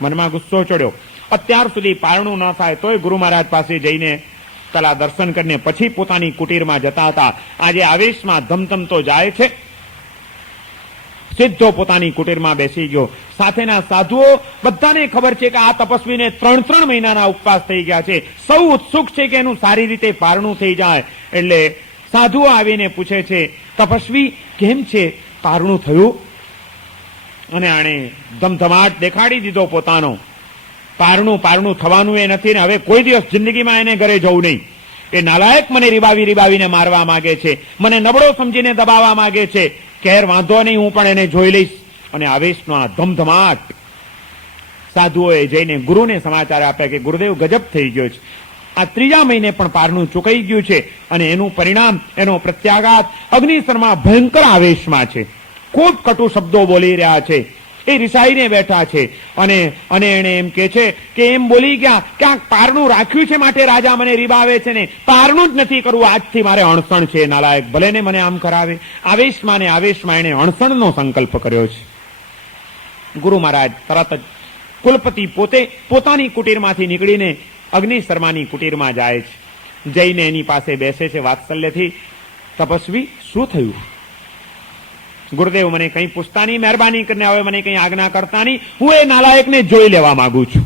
મનમાં ગુસ્સો ચડ્યો. અત્યાર સુધી પારણું ન થાય તોય ગુરુ મહારાજ પાસે જઈને પેલા દર્શન કરીને પછી પોતાની કુટીરમાં જતા હતા. આજે આવેશમાં ધમધમતો જાય છે, સીધો પોતાની કુટીરમાં બેસી ગયો. સાથેના સાધુઓ બધાને ખબર છે કે આ તપસ્વીને 3 મહિનાના ઉપવાસ થઈ ગયા છે. સૌ ઉત્સુક છે કે એનું સારી રીતે પારણું થઈ જાય. એટલે સાધુઓ આવીને પૂછે છે, તપસ્વી કેમ છે, પારણું થયું? અને આણે ધમધમાટ દેખાડી દીધો પોતાનો. પારણું થવાનું એ નથી ને હવે કોઈ દિવસ જિંદગીમાં એને ઘરે જવું નહીં. એ નાલાયક મને રીબાવીને મારવા માંગે છે, મને નબળો સમજીને દબાવવા માંગે છે. ખેર વાંધો નહીં, હું પણ એને જોઈ લઈશ. અને આવેશનો આ ધમધમાટ સાધુઓએ જઈને ગુરુને સમાચાર આપ્યા કે ગુરુદેવ ગજબ થઈ ગયો છે, આ 3જા મહિને પણ પારણું ચૂકાઈ ગયું છે અને એનું પરિણામ, એનો પ્રત્યાઘાત અગ્નિશર્મા ભયંકર આવેશમાં છે, ખૂબ કટુ શબ્દો બોલી રહ્યા છે. એ રિસાઈને બેઠા છે અને એને એમ કે છે કે એમ બોલી ગયા કે આ પારણું રાખ્યું છે માટે રાજા મને રીબાવે છે ને પારણું જ નથી કરવું, આજથી મારે અણસણ છે. નાલાયક ભલે ને મને આમ કરાવે. આવેશમાં એને અણસણનો સંકલ્પ કર્યો છે. ગુરુ મહારાજ તરત જ કુલપતિ પોતે પોતાની કુટીરમાંથી નીકળીને અગ્નિશર્માની કુટીરમાં જાય છે. જઈને એની પાસે બેસે છે વાત્સલ્યથી. તપસ્વી, શું થયું? ગુરુદેવ, મને કંઈ પૂછતા નહીં, મહેરબાની કરીને હવે મને કંઈ આજ્ઞા કરતા નહીં. હું એ નાલાયકને જોઈ લેવા માંગુ છું.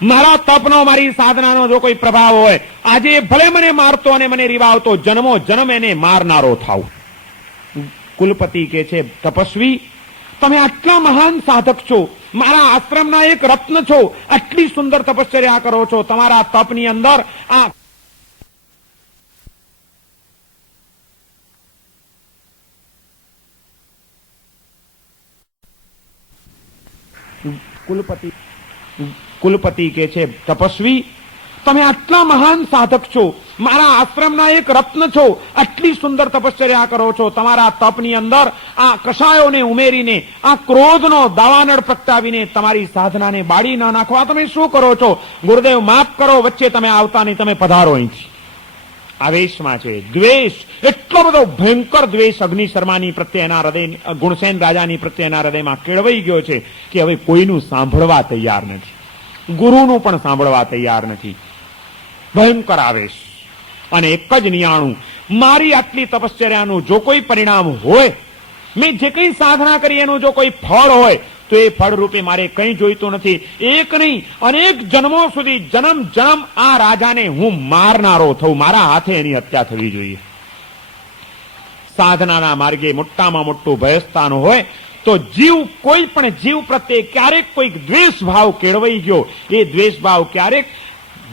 મારા તપનો, મારી સાધનાનો જો કોઈ પ્રભાવ હોય, આજે ભલે મને મારતો અને મને રીવાવતો, જન્મો જન્મ એને મારનારો થાવ. કુલપતિ કે છે, તપસ્વી, તમે આટલા મહાન સાધક છો, મારા આશ્રમના એક રત્ન છો, આટલી સુંદર તપશ્ચર્યા કરો છો, તમારા તપની અંદર આ કુલપતિ કે છે, તપસ્વી, તમે આટલા મહાન સાધક છો, મારા આશ્રમના એક રત્ન છો, આટલી સુંદર તપશ્ચર્યા કરો છો, તમારા તપની અંદર આ કષાયોને ઉમેરીને, આ ક્રોધનો દાવાનળ પ્રગટાવીને તમારી સાધનાને બાળી ન નાખવા તમે શું કરો છો? ગુરુદેવ, માફ કરો, વચ્ચે તમે આવતા નહીં, તમે પધારો અહીંથી. આવેશમાં છે. દ્વેષ, એટલો બધો ભયંકર દ્વેષ અગ્નિશર્માની પ્રત્યે એના હૃદય, ગુણસેન રાજાની પ્રત્યે એના હૃદયમાં કેળવાઈ ગયો છે કે હવે કોઈનું સાંભળવા તૈયાર નથી, ગુરુનું પણ સાંભળવા તૈયાર નથી. ભયંકર આવેશ અને એક જ નિયાણું, મારી આટલી તપશ્ચર્યાનું જો કોઈ પરિણામ હોય, મેં જે કંઈ સાધના કરી એનું જો કોઈ ફળ હોય, તો એ ફળ રૂપે મારે કંઈ જોઈતું નથી. એક નહીં, અનેક જન્મો સુધી જન્મ જન્મ આ રાજાને હું મારનારો થઉં, મારા હાથે એની હત્યા થવી જોઈએ. સાધનાના માર્ગે મોટામાં મોટું ભયસ્થાન હોય તો કોઈ પણ જીવ પ્રત્યે ક્યારેક કોઈક દ્વેષ ભાવ કેળવાઈ ગયો, એ દ્વેષ ભાવ ક્યારેક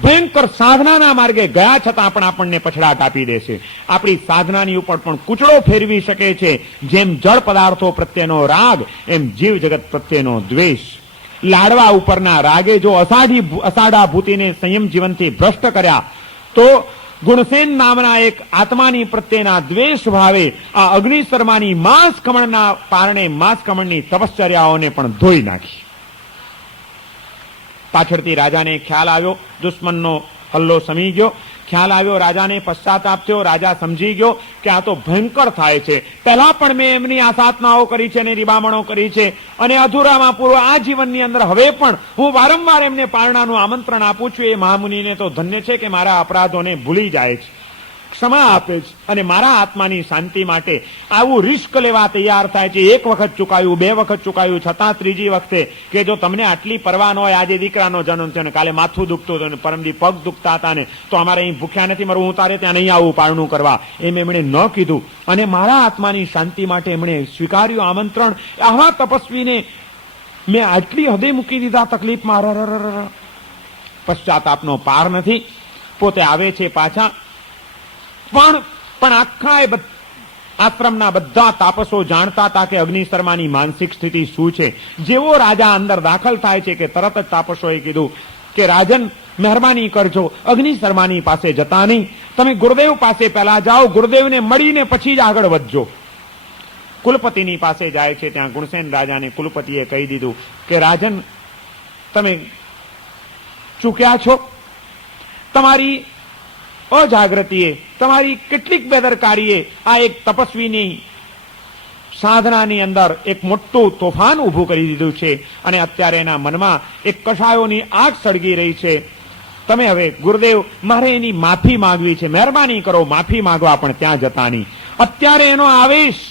ભયંકર સાધનાના માર્ગે ગયા છતાં પણ આપણને પછડાટ આપી દેશે. આપણી સાધનાની ઉપર પણ કૂચડો ફેરવી શકે છે. જેમ જળ પદાર્થો પ્રત્યેનો રાગ, એમ જીવ જગત પ્રત્યેનો દ્વેષ. લાડવા ઉપરના રાગે જો અસાડા ભૂતિને સંયમ જીવનથી ભ્રષ્ટ કર્યા, તો ગુણસેન નામના એક આત્માની પ્રત્યેના દ્વેષ ભાવે આ અગ્નિશર્માની માંસ ખમણના પારણે માંસ ખમણની તપશ્ચર્યાઓને પણ ધોઈ નાખી. પાછળથી રાજાને ખ્યાલ આવ્યો, દુશ્મનનો હલ્લો સમી ગયો, ખ્યાલ આવ્યો, રાજાને પશ્ચાતાપ થયો. રાજા સમજી ગયો કે આ તો ભયંકર થાય છે. પહેલા પણ મેં એમની આસાધનાઓ કરી છે અને રીબામણો કરી છે અને અધૂરામાં પૂરો આ જીવનની અંદર હવે પણ હું વારંવાર એમને પારણાનું આમંત્રણ આપું છું. એ મહામુનિને તો ધન્ય છે કે મારા અપરાધોને ભૂલી જાય છે, ક્ષમા આપે છે અને મારા આત્માની શાંતિ માટે આવું રિસ્ક લેવા તૈયાર થાય છે. એક વખત ચૂકાયું, 2 વખત ચૂકાયું, છતાં 3જી વખતે કે જો તમને આટલી પરવા ન હોય, આજે દીકરાનો જન્મ થયો ને કાલે માથું દુખતું હતું ને પરમદી પગ દુખતા હતા ને, તો અમારે અહીં ભૂખ્યા નથી મરવું, હું તારે ત્યાં નહીં આવું પારણું કરવા, એમ એમણે ન કીધું અને મારા આત્માની શાંતિ માટે એમણે સ્વીકાર્યું આમંત્રણ. આવા તપસ્વીને મેં આટલી હદે મૂકી દીધા તકલીફમાં. પશ્ચાતાપનો પાર નથી. પોતે આવે છે પાછા, પણ આખા આશ્રમના બધા તાપસો જાણતા હતા કે અગ્નિશર્માની માનસિક સ્થિતિ શું છે. જેવો રાજા અંદર દાખલ થાય છે કે તરત જ તાપસોએ કીધું કે રાજન, મહેરબાની કરજો, અગ્નિશર્માની પાસે જતા નહીં, તમે ગુરુદેવ પાસે પહેલા જાઓ, ગુરુદેવને મળીને પછી જ આગળ વધજો. કુલપતિની પાસે જાય છે. ત્યાં ગુણસેન રાજાને કુલપતિએ કહી દીધું કે રાજન, તમે ચૂક્યા છો, તમારી અજાગૃતિએ, તમારી કેટલીક બેદરકારીએ આ એક તપસ્વીની સાધનાની અંદર એક મોટું તોફાન ઊભું કરી દીધું છે અને અત્યારે એના મનમાં એક કષાયોની આગ સળગી રહી છે. તમે હવે ગુરુદેવ, મારે એની માફી માંગવી છે, મહેરબાની કરો, માફી માંગવા પણ ત્યાં જતા નહીં. અત્યારે એનો આવેશ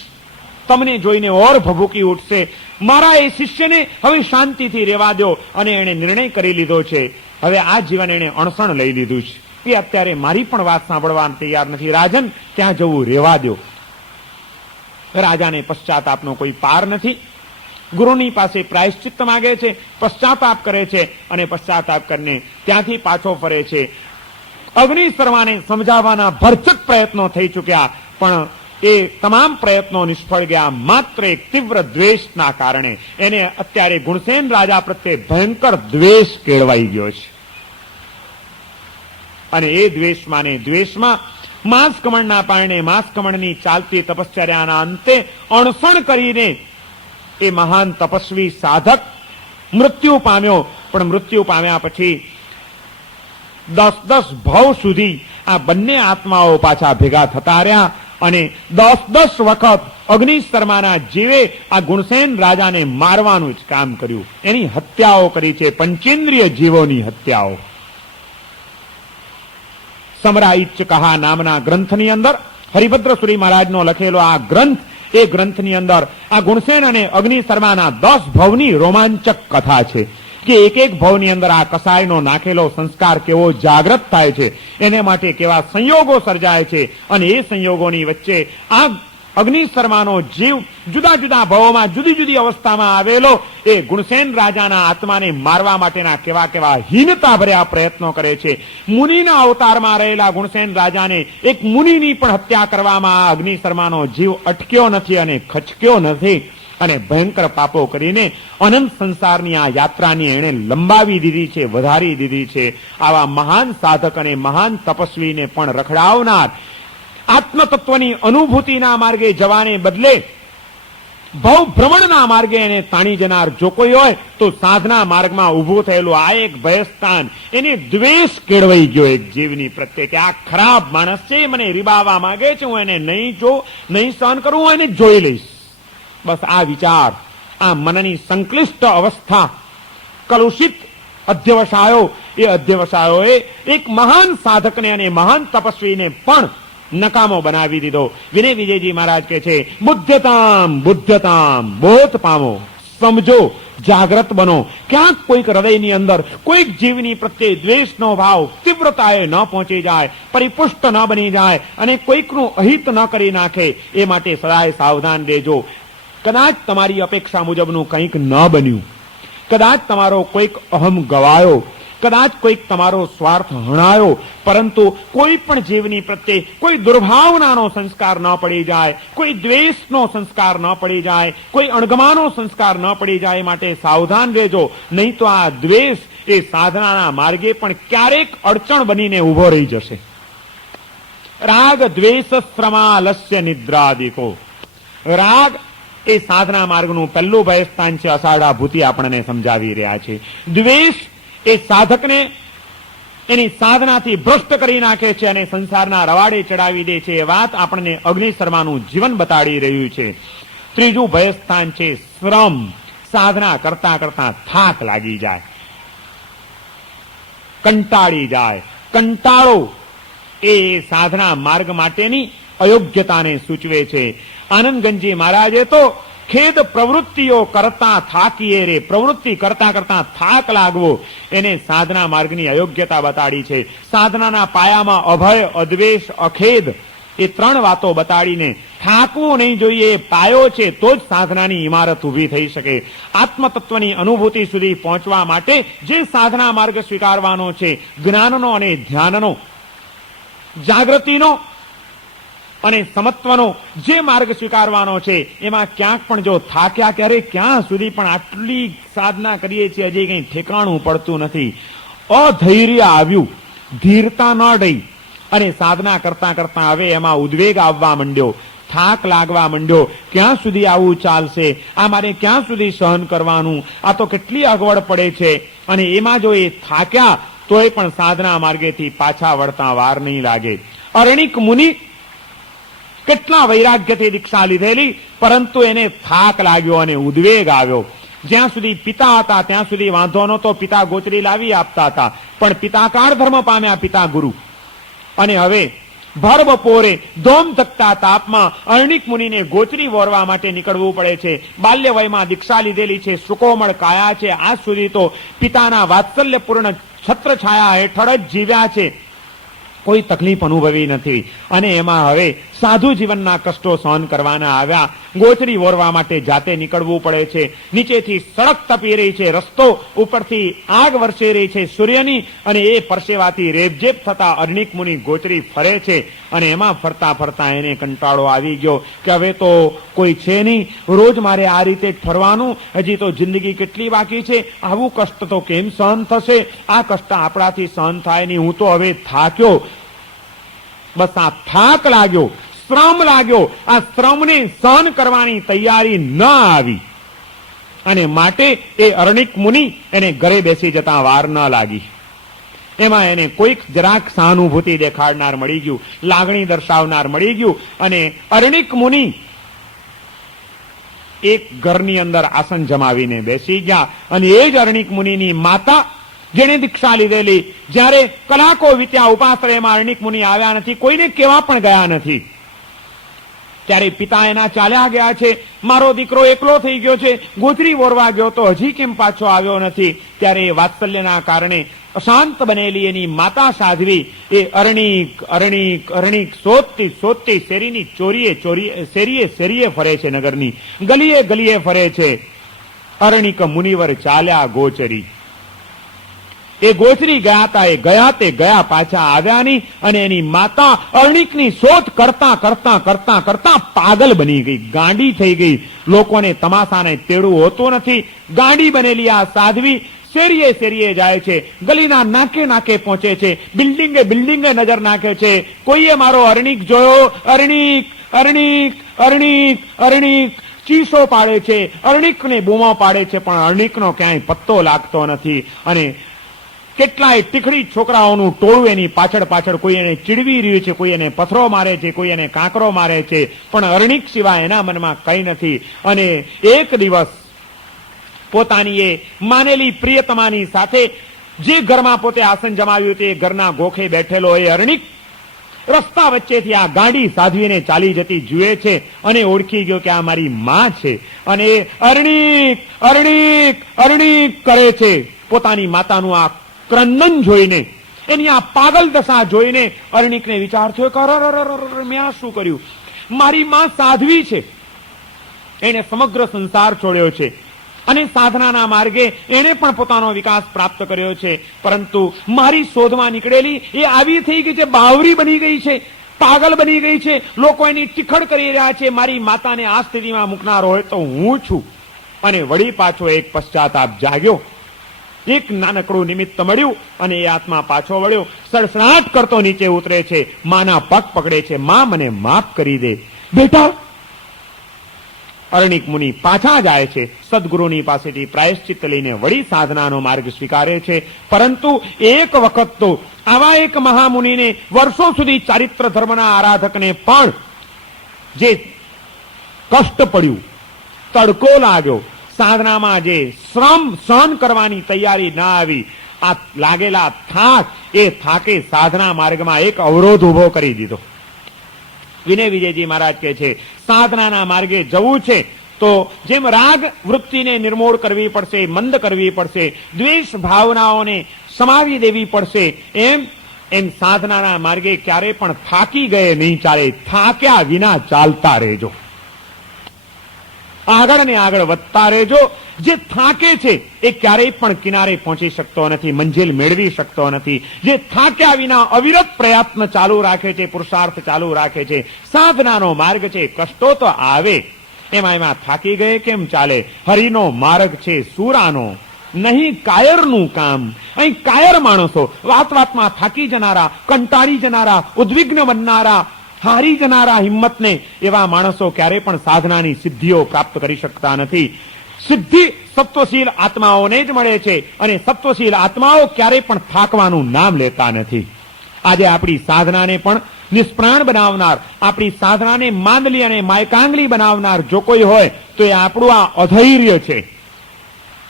તમને જોઈને ઓર ભભૂકી ઉઠશે. મારા એ શિષ્યને હવે શાંતિથી રહેવા દો. અને એણે નિર્ણય કરી લીધો છે, હવે આ જીવન એણે અણસણ લઈ લીધું છે. એ અત્યારે મારી પણ વાત સાંભળવા તૈયાર નથી. રાજન, ત્યાં જવું રહેવા દો. રાજાને પશ્ચાતાપનો કોઈ પાર નથી. ગુરુની પાસે પ્રાયશ્ચિત્ત માગે છે, પશ્ચાતાપ કરે છે અને પશ્ચાતાપ કરીને ત્યાંથી પાછો ફરે છે. અગ્નિ શર્માને સમજાવવાના ભરચક પ્રયત્નો થઈ ચૂક્યા, પણ એ તમામ પ્રયત્નો નિષ્ફળ ગયા. માત્ર એક તીવ્ર દ્વેષના કારણે એને અત્યારે ગુણસેન રાજા પ્રત્યે ભયંકર દ્વેષ કેળવાઈ ગયો છે. અને એ દ્વેષમાં ને દ્વેષમાં માંસકમળના પારણે માંસકમળની ચાલતી તપશ્ચર્યાના અંતે અણસણ કરીને એ મહાન તપસ્વી સાધક મૃત્યુ પામ્યો. પણ મૃત્યુ પામ્યા પછી 10 ભાવ સુધી આ બંને આત્માઓ પાછા ભેગા થતા રહ્યા અને 10 વખત અગ્નિ શર્માના જીવે આ ગુણસેન રાજાને મારવાનું જ કામ કર્યું. એની હત્યાઓ કરી છે, પંચેન્દ્રિય જીવોની હત્યાઓ. સમરાઈચ કહા નામના ગ્રંથની અંદર હરિભદ્ર સુરી મહારાજનો લખેલો આ ગ્રંથ, એ ગ્રંથની અંદર આ ગુણસેન અને અગ્નિ શર્માના 10 ભવની રોમાંચક કથા છે કે એક એક ભવની અંદર આ કસાયનો નાખેલો સંસ્કાર કેવો જાગૃત થાય છે, એને માટે કેવા સંયોગો સર્જાય છે. અને એ સંયોગોની વચ્ચે આ અગ્નિ શર્માનો જીવ જુદા જુદા ભવોમાં જુદી જુદી અવસ્થામાં આવેલો એ ગુણસેન રાજાના આત્માને મારવા માટેના કેવા કેવા હીનતા ભર્યા પ્રયત્નો કરે છે. મુનિના અવતારમાં રહેલા ગુણસેન રાજાને એક મુનિની પણ હત્યા કરવામાં આ અગ્નિ શર્માનો જીવ અટક્યો નથી અને ખચક્યો નથી. અને ભયંકર પાપો કરીને અનંત સંસારની આ યાત્રાની એણે લંબાવી દીધી છે, વધારી દીધી છે. આવા મહાન સાધક અને મહાન તપસ્વીને પણ રખડાવનાર, આત્મતત્વની અનુભૂતિના માર્ગે જવાને બદલે ભવ ભ્રમણના માર્ગે એને તાણી જનાર જો કોઈ હોય તો સાધના માર્ગમાં ઊભું થયેલું આ એક ભયસ્થાન, એને દ્વેષ કેળવાઈ ગયો એક જીવની પ્રત્યે કે આ ખરાબ માણસ છે, મને રીબાવવા માંગે છે, હું એને નહીં સહન કરું, હું એને જોઈ લઈશ. બસ આ વિચાર, આ મનની સંક્લિષ્ટ અવસ્થા, કલુષિત અધ્યવસાયો, એ અધ્યવસાયોએ એક મહાન સાધકને અને મહાન તપસ્વીને પણ નકામો બનાવી દીધો. વિનય વિજયજી મહારાજ કહે છે, બુદ્ધતામ બોધ પામો, સમજો, જાગ્રત બનો. ક્યાંક કોઈક હૃદયની અંદર કોઈક જીવની પ્રત્યે દ્વેષનો ભાવ તીવ્રતાએ ન પહોંચી જાય, પરિપુષ્ટ ન બની જાય અને કોઈકનું અહિત ન કરી નાખે, એ માટે સદાય સાવધાન રહેજો. કદાચ તમારી અપેક્ષા મુજબનું કંઈક ન બન્યું, કદાચ તમારો કોઈક અહમ ગવાયો, કદાચ કોઈક તમારો સ્વાર્થ હણાયો, પરંતુ કોઈ પણ જીવની પ્રત્યે કોઈ દુર્ભાવનાનો સંસ્કાર ન પડી જાય, કોઈ દ્વેષનો સંસ્કાર ન પડી જાય, કોઈ અણગમાનો સંસ્કાર ન પડી જાય, માટે સાવધાન રહેજો. નહીં તો આ દ્વેષ એ સાધનાના માર્ગે પણ ક્યારેક અડચણ બનીને ઉભો રહી જશે. રાગ દ્વેષ શ્રમાલસ્ય નિદ્રાદિકો. રાગ એ સાધના માર્ગનું પહેલું ભયસ્થાન છે. અષાઢા ભૂતિ આપણને સમજાવી રહ્યા છે. દ્વેષ એ સાધકને એની સાધનાથી ભ્રષ્ટ કરી નાખે છે અને સંસારના રવાડે ચડાવી દે છે. એ વાત આપણને અગ્નિ શર્માનું જીવન બતાડી રહ્યું છે. ત્રીજું ભયસ્થાન છે શ્રમ. સાધના કરતા કરતા થાક લાગી જાય, કંટાળી જાય. કંટાળો એ સાધના માર્ગ માટેની અયોગ્યતાને સૂચવે છે. આનંદગંજી મહારાજે તો ખેદ પ્રવૃત્તિઓ કરતા થાકીએ રે, પ્રવૃત્તિ કરતા કરતા થાક લાગવો, એને સાધના માર્ગની અયોગ્યતા બતાડી છે. સાધનાના પાયામાં અભય, અદ્વેષ, અખેદ એ 3 વાતો બતાડીને થાકવું નહીં જોઈએ, પાયો છે તો જ સાધનાની ઇમારત ઊભી થઈ શકે. આત્મતત્વની અનુભૂતિ સુધી પહોંચવા માટે જે સાધના માર્ગ સ્વીકારવાનો છે, જ્ઞાનનો અને ધ્યાનનો, જાગૃતિનો અને સમત્વનો જે માર્ગ સ્વીકારવાનો છે, એમાં ક્યાંક પણ જો થાક્યા, ક્યારે ક્યાં સુધી પણ આટલી સાધના કરીએ છીએ, હજી કંઈ ઠેકાણું પડતું નથી, અધૈર્ય આવ્યું, ધીરતા ન રહી અને સાધના કરતા કરતા હવે એમાં ઉદ્વેગ આવવા માંડ્યો, થાક લાગવા માંડ્યો. ક્યાં સુધી આવું ચાલશે? આ મારે ક્યાં સુધી સહન કરવાનું? આ તો કેટલી અગવડ પડે છે. અને એમાં જો એ થાક્યા તોય પણ સાધના માર્ગેથી પાછા વળતા વાર નહીં લાગે. અરણિક મુનિ કેટલા વૈરાગ્યથી દીક્ષા લીધેલી, પરંતુ એને થાક લાગ્યો અને ઉદ્વેગ આવ્યો. જ્યાં સુધી પિતા હતા ત્યાં સુધી વાંધો નહોતો, પિતા ગોચરી લાવી આપતા હતા, પણ પિતા કાળ ધર્મ પામ્યા, પિતા ગુરુ. અને હવે ભર બપોરે ધોમ ધકતા તાપમાં અરણિક મુનિને ગોચરી વોરવા માટે નીકળવું પડે છે. બાલ્ય વયમાં દીક્ષા લીધેલી છે, સુકોમળ કાયા છે, આજ સુધી તો પિતાના વાત્સલ્યપૂર્ણ છત્રછાયા હેઠળ જ જીવ્યા છે, કોઈ તકલીફ અનુભવી નથી. અને એમાં હવે સાધુ જીવનના કષ્ટો સહન કરવાના આવ્યા. ગોચરી વોરવા માટે જાતે નીકળવું પડે છે. નીચેથી સડક તપી રહી છે, રસ્તો ઉપરથી આગ વરસી રહી છે સૂર્યની, અને એ પરસેવાથી રેબઝેબ થતા અરણિક મુનિ ગોચરી ફરે છે. અને એમાં ફરતા ફરતા એને કંટાળો આવી ગયો કે હવે તો કોઈ છે નહીં, રોજ મારે આ રીતે ફરવાનું, હજી તો જિંદગી કેટલી બાકી છે, આવું કષ્ટ તો કેમ સહન થશે, આ કષ્ટ આપણાથી સહન થાય નહીં, હું તો હવે થાક્યો. બસ આ થાક લાગ્યો, શ્રમ લાગ્યો, આ શ્રમને સહન કરવાની તૈયારી ન આવી, અને માટે એ અરણિક મુનિ એને ઘરે બેસી જતા વાર ન લાગી. એમાં એને કોઈક જરાક સહાનુભૂતિ દેખાડનાર મળી ગયું, લાગણી દર્શાવનાર મળી ગયું, અને અરણિક મુનિ એક ઘરની અંદર આસન જમાવીને બેસી ગયા. અને એ જ અરણિક મુનિની માતા, જેણે દીક્ષા લીધેલી, જ્યારે કલાકો વીત્યા ઉપાશ્રયમાં અરણિક મુનિ આવ્યા નથી, કોઈને કહેવા પણ ગયા નથી, ત્યારે પિતા એના ચાલ્યા ગયા છે. મારો દીકરો એકલો થઈ ગયો છે, ગોચરી વોરવા ગયો તો હજી કેમ પાછો આવ્યો નથી? ત્યારે એ વાત્સલ્યના કારણે અશાંત બનેલી એની માતા સાધ્વી એ અરણિક અરણિક અરણિક શોધતી શોધતી શેરીની શેરીએ શેરીએ ફરે છે, નગરની ગલીએ ગલીએ ફરે છે. અરણિક મુનિવર ચાલ્યા ગોચરી. એ ગોચરી ગયા હતા, એ ગયા તે ગયા, પાછા આવ્યા નહીં. અને એની માતા અરણિકની શોધ કરતા કરતા કરતા કરતા પાગલ બની ગઈ, ગાંડી થઈ ગઈ. લોકોને તમાશાને તેડું હોતું નથી. ગાંડી બનેલી આ સાધ્વી શેરીએ શેરીએ જાય છે, ગલીના નાકે નાકે પહોંચે છે, બિલ્ડિંગે બિલ્ડિંગે નજર નાખે છે. કોઈએ મારો અરણિક જોયો, અરણિક અરણિક અરણિક અરણિક ચીસો પાડે છે, અરણિકને બૂમો પાડે છે, પણ અરણિકનો ક્યાંય પત્તો લાગતો નથી. અને કેટલાય ટીખડી છોકરાઓનું ટોળું એની પાછળ પાછળ, કોઈ એને ચીડવી રહ્યું છે, કોઈ એને પથરો મારે છે, કોઈ એને કાંકરો મારે છે, પણ અરણિક સિવાય એના મનમાં કંઈ નથી. અને એક દિવસ પોતાની એ માનેલી પ્રિયતમાની સાથે જે ઘરમાં પોતે આસન જમાવ્યું તે ઘરના ગોખે બેઠેલો એ અરણિક રસ્તા વચ્ચેથી આ ગાંડી સાધ્વીને ચાલી જતી જુએ છે, અને ઓળખી ગયો કે આ મારી માં છે. અને એ અરણિક અરણિક અરણિક કરે છે. પોતાની માતાનું આ ક્રંદન જોઈને, એની આ પાગલ દશા જોઈને અરણિકને વિચાર થયો કે અરર, મેં આ શું કર્યું? મારી માં સાધ્વી છે, એને સમગ્ર સંસાર છોડ્યો છે, અને સાધનાના માર્ગે એણે પણ પોતાનો વિકાસ પ્રાપ્ત કર્યો છે, પરંતુ મારી શોધમાં નીકળેલી એ આવી થઈ ગઈ છે, બાવરી બની ગઈ છે, પાગલ બની ગઈ છે, લોકો એની ટીખડ કરી રહ્યા છે. મારી માતાને આ સ્થિતિમાં મૂકનાર હોય તો હું છું. અને વળી પાછો એક પશ્ચાતાપ જાગ્યો, એક નાનકડું નિમિત્ત મળ્યું, અને એ આત્મા પાછો વળ્યો, સડસડાટ કરતો નીચે ઉતરે છે, માના પગ પકડે છે, માં મને માફ કરી દે બેટા. અરણિક મુનિ પાછા જાય છે, સદગુરુની પાસેથી પ્રાયશ્ચિત્ત લઈને વળી સાધનાનો માર્ગ સ્વીકારે છે. પરંતુ એક વખત તો આવા એક મહામુનિને, વર્ષો સુધી ચારિત્ર ધર્મના આરાધકને પણ જે કષ્ટ પડ્યું, તડકો લાગ્યો, સાધનામાં જે શ્રમ સહન કરવાની તૈયારી ના આવી, આ લાગેલા થાક, એ થાકે સાધના માર્ગમાં એક અવરોધ ઉભો કરી દીધો. વિનય વિજયજી મહારાજ કહે છે, સાધનાના માર્ગે જવું છે તો જેમ રાગ વૃત્તિને નિર્મૂળ કરવી પડશે, મંદ કરવી પડશે, દ્વેષ ભાવનાઓને સમાવી દેવી પડશે, એમ સાધનાના માર્ગે ક્યારે પણ થાકી ગયે નહીં ચાલે. થાક્યા વિના ચાલતા રહેજો, આગળ ને આગળ વધતા રહેજો. જે થાકે છે એ ક્યારેય પણ કિનારે પહોંચી શકતો નથી, મંજિલ મેળવી શકતો નથી. જે થાક્યા વિના અવિરત પ્રયત્ન ચાલુ રાખે છે, પુરુષાર્થ ચાલુ રાખે છે, સાધનાનો માર્ગ છે, કષ્ટો તો આવે, એમાં થાકી ગયે કેમ ચાલે? હરિનો માર્ગ છે સુરાનો, નહીં કાયરનું કામ. અહીં કાયર માણસો, વાત વાતમાં થાકી જનારા, કંટાળી જનારા, ઉદ્વિગ્ન બનનારા, હારી જનારા હિંમતને, એવા માણસો ક્યારે પણ સાધનાની સિદ્ધિઓ પ્રાપ્ત કરી શકતા નથી. સિદ્ધિ સત્વશીલ આત્માઓને જ મળે છે, અને સત્વશીલ આત્માઓ ક્યારેય પણ થાકવાનું નામ લેતા નથી. આજે આપણી સાધનાને પણ નિષ્પ્રાણ બનાવનાર, આપણી સાધનાને માંદલી અને માયકાંગલી બનાવનાર જો કોઈ હોય તો એ આપણું આ અધૈર્ય છે.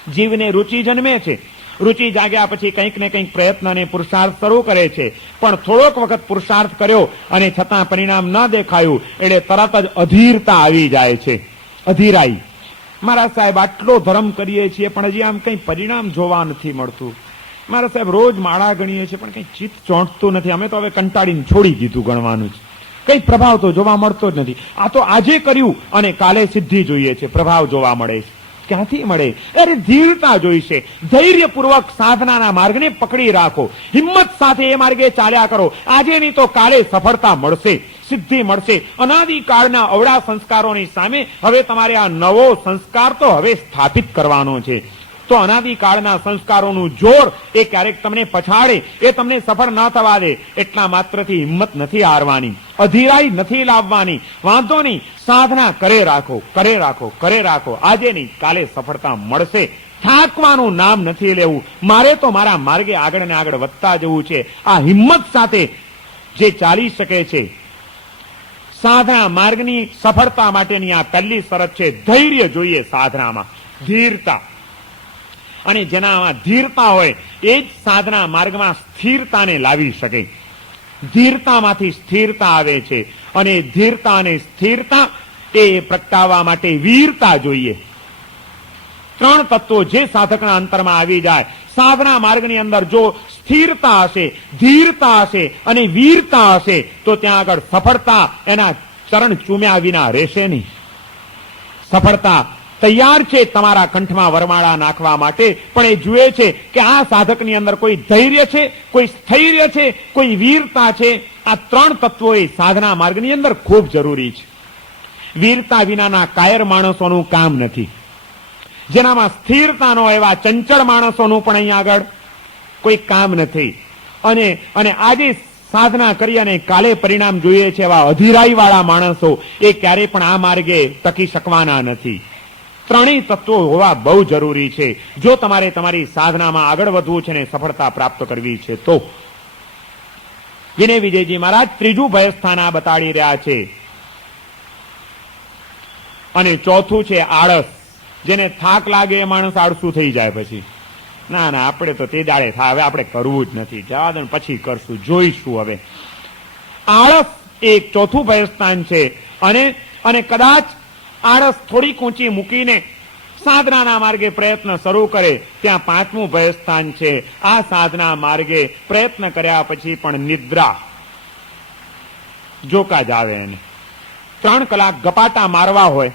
જીવને રુચિ જન્મે છે, રુચિ જાગ્યા પછી કંઈક ને કંઈક પ્રયત્ન અને પુરુષાર્થ શરૂ કરે છે, પણ થોડોક વખત પુરુષાર્થ કર્યો અને છતાં પરિણામ ન દેખાયું એટલે તરત જ અધીરતા આવી જાય છે, અધીરાઈ. મારા સાહેબ આટલો ધર્મ કરીએ છીએ પણ હજી આમ કંઈ પરિણામ જોવા નથી મળતું. મારા સાહેબ રોજ માળા ગણીએ છીએ પણ કંઈ ચિત્ત ચોંટતું નથી. અમે તો હવે કંટાળીને છોડી દીધું ગણવાનું જ. કઈ પ્રભાવ તો જોવા મળતો જ નથી. આ તો આજે કર્યું અને કાલે સિદ્ધિ જોઈએ છે, પ્રભાવ જોવા મળે છે. ક્યાંથી મળે? અરે ધીરતા જોઈશે. ધૈર્યપૂર્વક સાધનાના માર્ગને પકડી રાખો, હિંમત સાથે એ માર્ગે ચાલ્યા કરો. આજે નહીં તો કાલે સફળતા મળશે, સિદ્ધિ મળશે. અનાદિકાળના અવળા સંસ્કારોની સામે હવે તમારે આ નવો સંસ્કાર તો હવે સ્થાપિત કરવાનો છે. તો અનાદિકાળના સંસ્કારોનું જોર એ ક્યારેક તમને પછાડે, એ તમને સફળ ન થવા દે. એટલા માત્રથી હિંમત નથી હારવાની, અધીરાઈ નથી લાવવાની. વાંધો નહીં, સાધના કરે રાખો, કરે રાખો, કરે રાખો. આજે નહીં કાલે સફળતા મળશે. થાકવાનું નામ નથી લેવું. મારે તો મારા માર્ગે આગળ ને આગળ વધતા જવું છે. આ હિંમત સાથે જે ચાલી શકે છે, સાધના માર્ગની સફળતા માટેની આ પહેલી શરત છે. ધૈર્ય જોઈએ સાધનામાં, ધીરતા. અને જેનામાં ધીરતા હોય એ જ સાધના માર્ગમાં સ્થિરતાને લાવી શકે. ધીરતામાંથી સ્થિરતા આવે છે, અને ધીરતા અને સ્થિરતા એ પ્રગટાવવા માટે વીરતા જોઈએ. ત્રણ તત્વો જે સાધકના અંતરમાં આવી જાય, સાધના માર્ગની અંદર જો સ્થિરતા હશે, ધીરતા હશે અને વીરતા હશે, તો ત્યાં આગળ સફળતા એના ચરણ ચૂમ્યા વિના રહેશે નહીં. સફળતા તૈયાર છે તમારા કંઠમાં વરમાળા નાખવા માટે, પણ એ જુએ છે કે આ સાધકની અંદર કોઈ ધૈર્ય છે, કોઈ સ્થૈર્ય છે, કોઈ વીરતા છે. આ ત્રણ તત્વો એ સાધના માર્ગની અંદર ખૂબ જરૂરી છે. વીરતા વિનાના કાયર માણસોનું કામ નથી. જેનામાં સ્થિરતા નો એવા ચંચળ માણસોનું પણ અહીંયા આગળ કોઈ કામ નથી. અને આજે સાધના કરી અને કાલે પરિણામ જોઈએ છે એવા અધીરાઈ વાળા માણસો એ ક્યારેય પણ આ માર્ગે ટકી શકવાના નથી. ત્રણેય તત્વો હોવા બહુ જરૂરી છે જો તમારે તમારી સાધનામાં આગળ વધવું છે ને સફળતા પ્રાપ્ત કરવી છે તો. વિનય વિજયજી મહારાજ ત્રીજું ભયસ્થાન આ બતાડી રહ્યા છે. અને ચોથું છે આળસ. જેને થાક લાગે એ માણસ આળસુ થઈ જાય. પછી ના આપણે તો તે દાડે થાય, હવે આપણે કરવું જ નથી, જવા દો પછી કરશું, જોઈશું. હવે આળસ એક ચોથું ભયસ્થાન છે. અને કદાચ આળસ થોડીક ઊંચી મૂકીને સાધનાના માર્ગે પ્રયત્ન શરૂ કરે, ત્યાં પાંચમું ભયસ્થાન છે. આ સાધના માર્ગે પ્રયત્ન કર્યા પછી પણ નિદ્રા જોકા જ આવે. એને 3 કલાક ગપાટા મારવા હોય,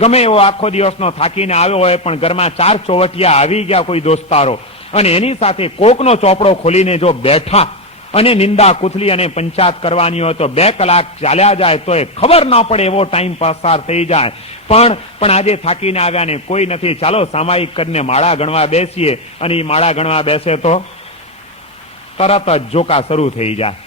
ગમે એવો આખો દિવસનો થાકીને આવ્યો હોય, પણ ઘરમાં 4 ચોવટિયા આવી ગયા કોઈ દોસ્તારો, અને એની સાથે કોકનો ચોપડો ખોલીને જો બેઠા અને નિંદા કુથલી અને પંચાયત કરવાની હોય તો 2 કલાક ચાલ્યા જાય તો એ ખબર ન પડે એવો ટાઈમ પસાર થઈ જાય. પણ આજે થાકીને આવ્યા ને કોઈ નથી, ચાલો સામાયિક કરીને માળા ગણવા બેસીએ, અને એ માળા ગણવા બેસે તો તરત જ જોકા શરૂ થઈ જાય.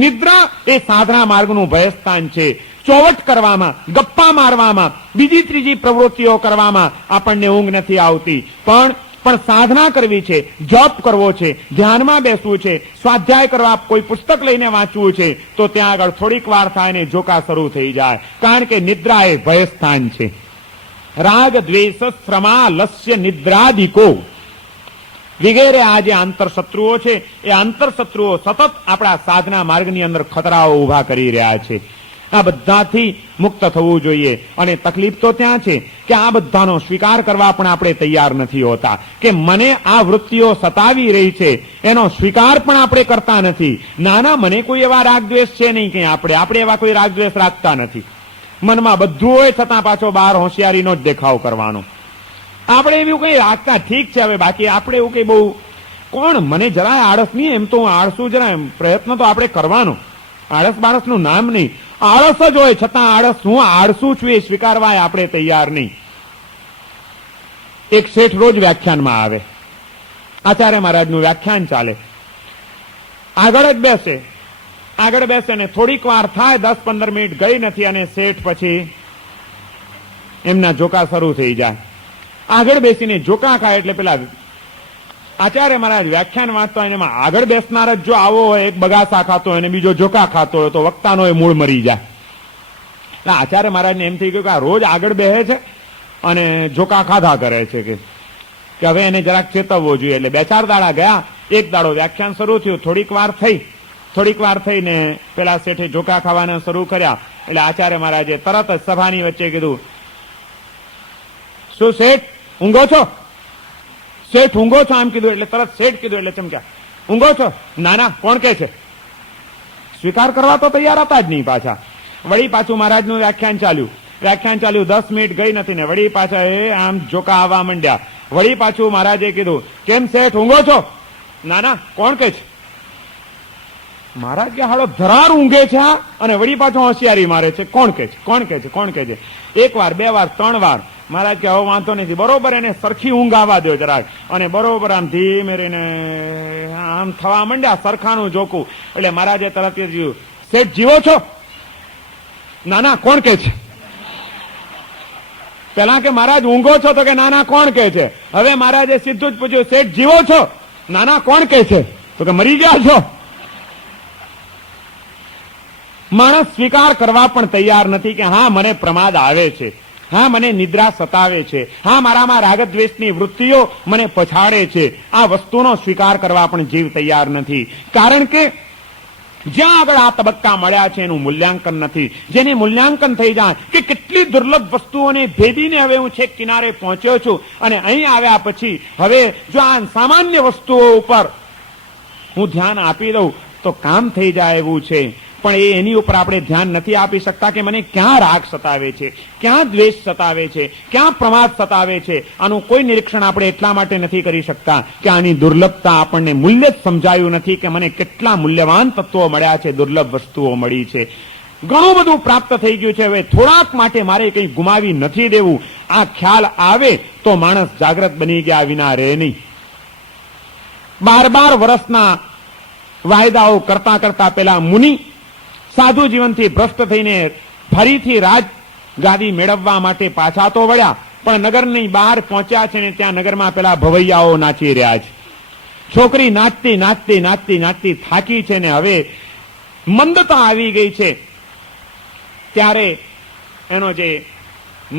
નિદ્રા એ સાધના માર્ગનું ભયસ્થાન છે. ચોવટ કરવામાં, ગપ્પા મારવામાં, બીજી ત્રીજી પ્રવૃત્તિઓ કરવામાં આપણને ઊંઘ નથી આવતી. પણ સાધના કરવી છે, જપ કરવો છે, ધ્યાનમાં બેસવું છે, સ્વાધ્યાય કરવા કોઈ પુસ્તક લઈને વાંચવું છે, તો ત્યાં આગળ થોડીક વાર થાય ને જોકા શરૂ થઈ જાય. કારણ કે નિદ્રા એ ભયસ્થાન છે. રાગ દ્વેષ શ્રમા લસ્ય નિદ્રાદિકો વગેરે આ જે આંતરશત્રુઓ છે, એ આંતરશત્રુઓ સતત આપણા સાધના માર્ગની અંદર ખતરાઓ ઉભા કરી રહ્યા છે. આ બધાથી મુક્ત થવું જોઈએ. અને તકલીફ તો ત્યાં છે કે આ બધાનો સ્વીકાર કરવા પણ આપણે તૈયાર નથી હોતા, કે મને આ વૃત્તિઓ સતાવી રહી છે એનો સ્વીકાર પણ આપણે કરતા નથી. નાના મને કોઈ એવા રાગદ્વેષ છે નહીં કે આપણે એવા કોઈ રાગદ્વેષ રાખતા નથી. મનમાં બધું હોય છતાં પાછો બહાર હોશિયારીનો જ દેખાવ કરવાનો. આપણે એવું કઈ રાખતા ઠીક છે. હવે બાકી આપણે એવું કઈ બહુ કોણ, મને જરાય આળસ નહીં, એમ તો હું આળસુ જરા પ્રયત્ન તો આપણે કરવાનો, આળસ બાળસનું નામ નહીં. આળસ જ હોય છતાં આળસ, હું આળસુ છું એ સ્વીકારવા આપણે તૈયાર નહીં. એક શેઠ રોજ વ્યાખ્યાનમાં આવે, આચાર્ય મહારાજનું વ્યાખ્યાન ચાલે, આગળ બેસે ને થોડીક વાર થાય, 10-15 મિનિટ ગઈ નથી અને શેઠ પછી એમના જોકા શરૂ થઈ જાય. આગળ બેસીને જોકા ખાય એટલે પેલા આચાર્ય મહારાજ વ્યાખ્યાન વાંચતા હોય, એમાં આગળ બેસનાર જ જો આવો હોય, એક બગાસા ખાતો હોય અને બીજો જોકા ખાતો હોય, તો વક્તાનો એ મૂળ મરી જાય. એટલે આચાર્ય મહારાજને એમ થઈ ગયું કે આ રોજ આગળ બેસે છે અને જોકા ખાધા કરે છે, કે હવે એને જરાક ચેતવવો જોઈએ. એટલે 2-4 દાડા ગયા. એક દાડો વ્યાખ્યાન શરૂ થયું, થોડીક વાર થઈને પેલા શેઠે જોકા ખાવાના શરૂ કર્યા. એટલે આચાર્ય મહારાજે તરત જ સભાની વચ્ચે કીધું, શું શેઠ ઊંઘો છો? શેઠ ઊંઘો છો આમ કીધું એટલે તરત શેઠ કીધું એટલે ચમક્યા, ઊંઘો છો? ના કોણ કે છે? સ્વીકાર કરવા તો તૈયાર હતા જ નહીં પાછા. વળી પાછું મહારાજનું વ્યાખ્યાન ચાલ્યું 10 મિનિટ ગઈ નથી ને વળી પાછા આમ જોકા આવવા માંડ્યા. વળી પાછું મહારાજે કીધું, કેમ શેઠ ઊંઘો છો? ના ના, કોણ કે છે? મહારાજ કે હાલો ધરાર ઊંઘે છે અને વળી પાછું હોશિયારી મારે છે. કોણ કે છે? કોણ કે છે? કોણ કે છે? 1 વાર 2 વાર 3 વાર મહારાજ કે હવે વાંધો નથી, બરોબર એને સરખી ઊંઘ આવવા દો જરાક. અને બરોબર આમ ધીમે રહીને આમ થવા માંડ્યા સરખાનું જોકું. એટલે મહારાજે તરત જ કહ્યું, શેઠ જીવો છો? ના ના, કોણ કે છે? પેલા કે મહારાજ ઊંઘો છો? તો કે ના ના, કોણ કે છે? હવે મહારાજે સીધું જ પૂછ્યું, શેઠ જીવો છો? ના ના, કોણ કે છે? તો કે મરી ગયા છો. માણસ સ્વીકાર કરવા પણ તૈયાર નથી કે હા મને પ્રમાદ આવે છે, હા મને નિદ્રા સતાવે છે, હા મારામાં રાગદ્વેષની વૃત્તિઓ મને પછાડે છે. આ વસ્તુનો સ્વીકાર કરવા પણ જીવ તૈયાર નથી. કારણ કે જ્યાં આગળ આ તબક્કા મળ્યા છે એનું મૂલ્યાંકન નથી. જેને મૂલ્યાંકન થઈ જાય કે કેટલી દુર્લભ વસ્તુઓને ભેદીને હવે હું છેક કિનારે પહોંચ્યો છું અને અહીં આવ્યા પછી હવે જો આ સામાન્ય વસ્તુઓ ઉપર હું ધ્યાન આપી દઉં તો કામ થઈ જાય એવું છે. પણ એની ઉપર આપણે ધ્યાન નથી આપી શકતા કે મને ક્યાં રાગ સતાવે છે, ક્યાં દ્વેષ સતાવે છે, ક્યાં પ્રમાદ સતાવે છે. આનું કોઈ નિરીક્ષણ આપણે એટલા માટે નથી કરી શકતા કે આની દુર્લભતા આપણને મૂલ્ય જ સમજાયું નથી કે મને કેટલા મૂલ્યવાન તત્વો મળ્યા છે, દુર્લભ વસ્તુઓ મળી છે, ઘણું બધું પ્રાપ્ત થઈ ગયું છે. હવે થોડાક માટે મારે કંઈ ગુમાવી નથી દેવું. આ ખ્યાલ આવે તો માણસ જાગ્રત બની ગયા વિના રહે નહીં. 12 વર્ષના વાયદાઓ કરતા કરતા પેલા મુનિ સાધુ જીવનથી ભ્રષ્ટ થઈને ફરીથી રાજ ગાદી મેળવવા માટે પાછા તો વળ્યા, પણ નગરની બહાર પહોંચ્યા છે ને ત્યાં નગરમાં પેલા ભવૈયાઓ નાચી રહ્યા છે. છોકરી નાચતી નાચતી નાચતી નાચતી થાકી છે ને હવે મંદતા આવી ગઈ છે. ત્યારે એનો જે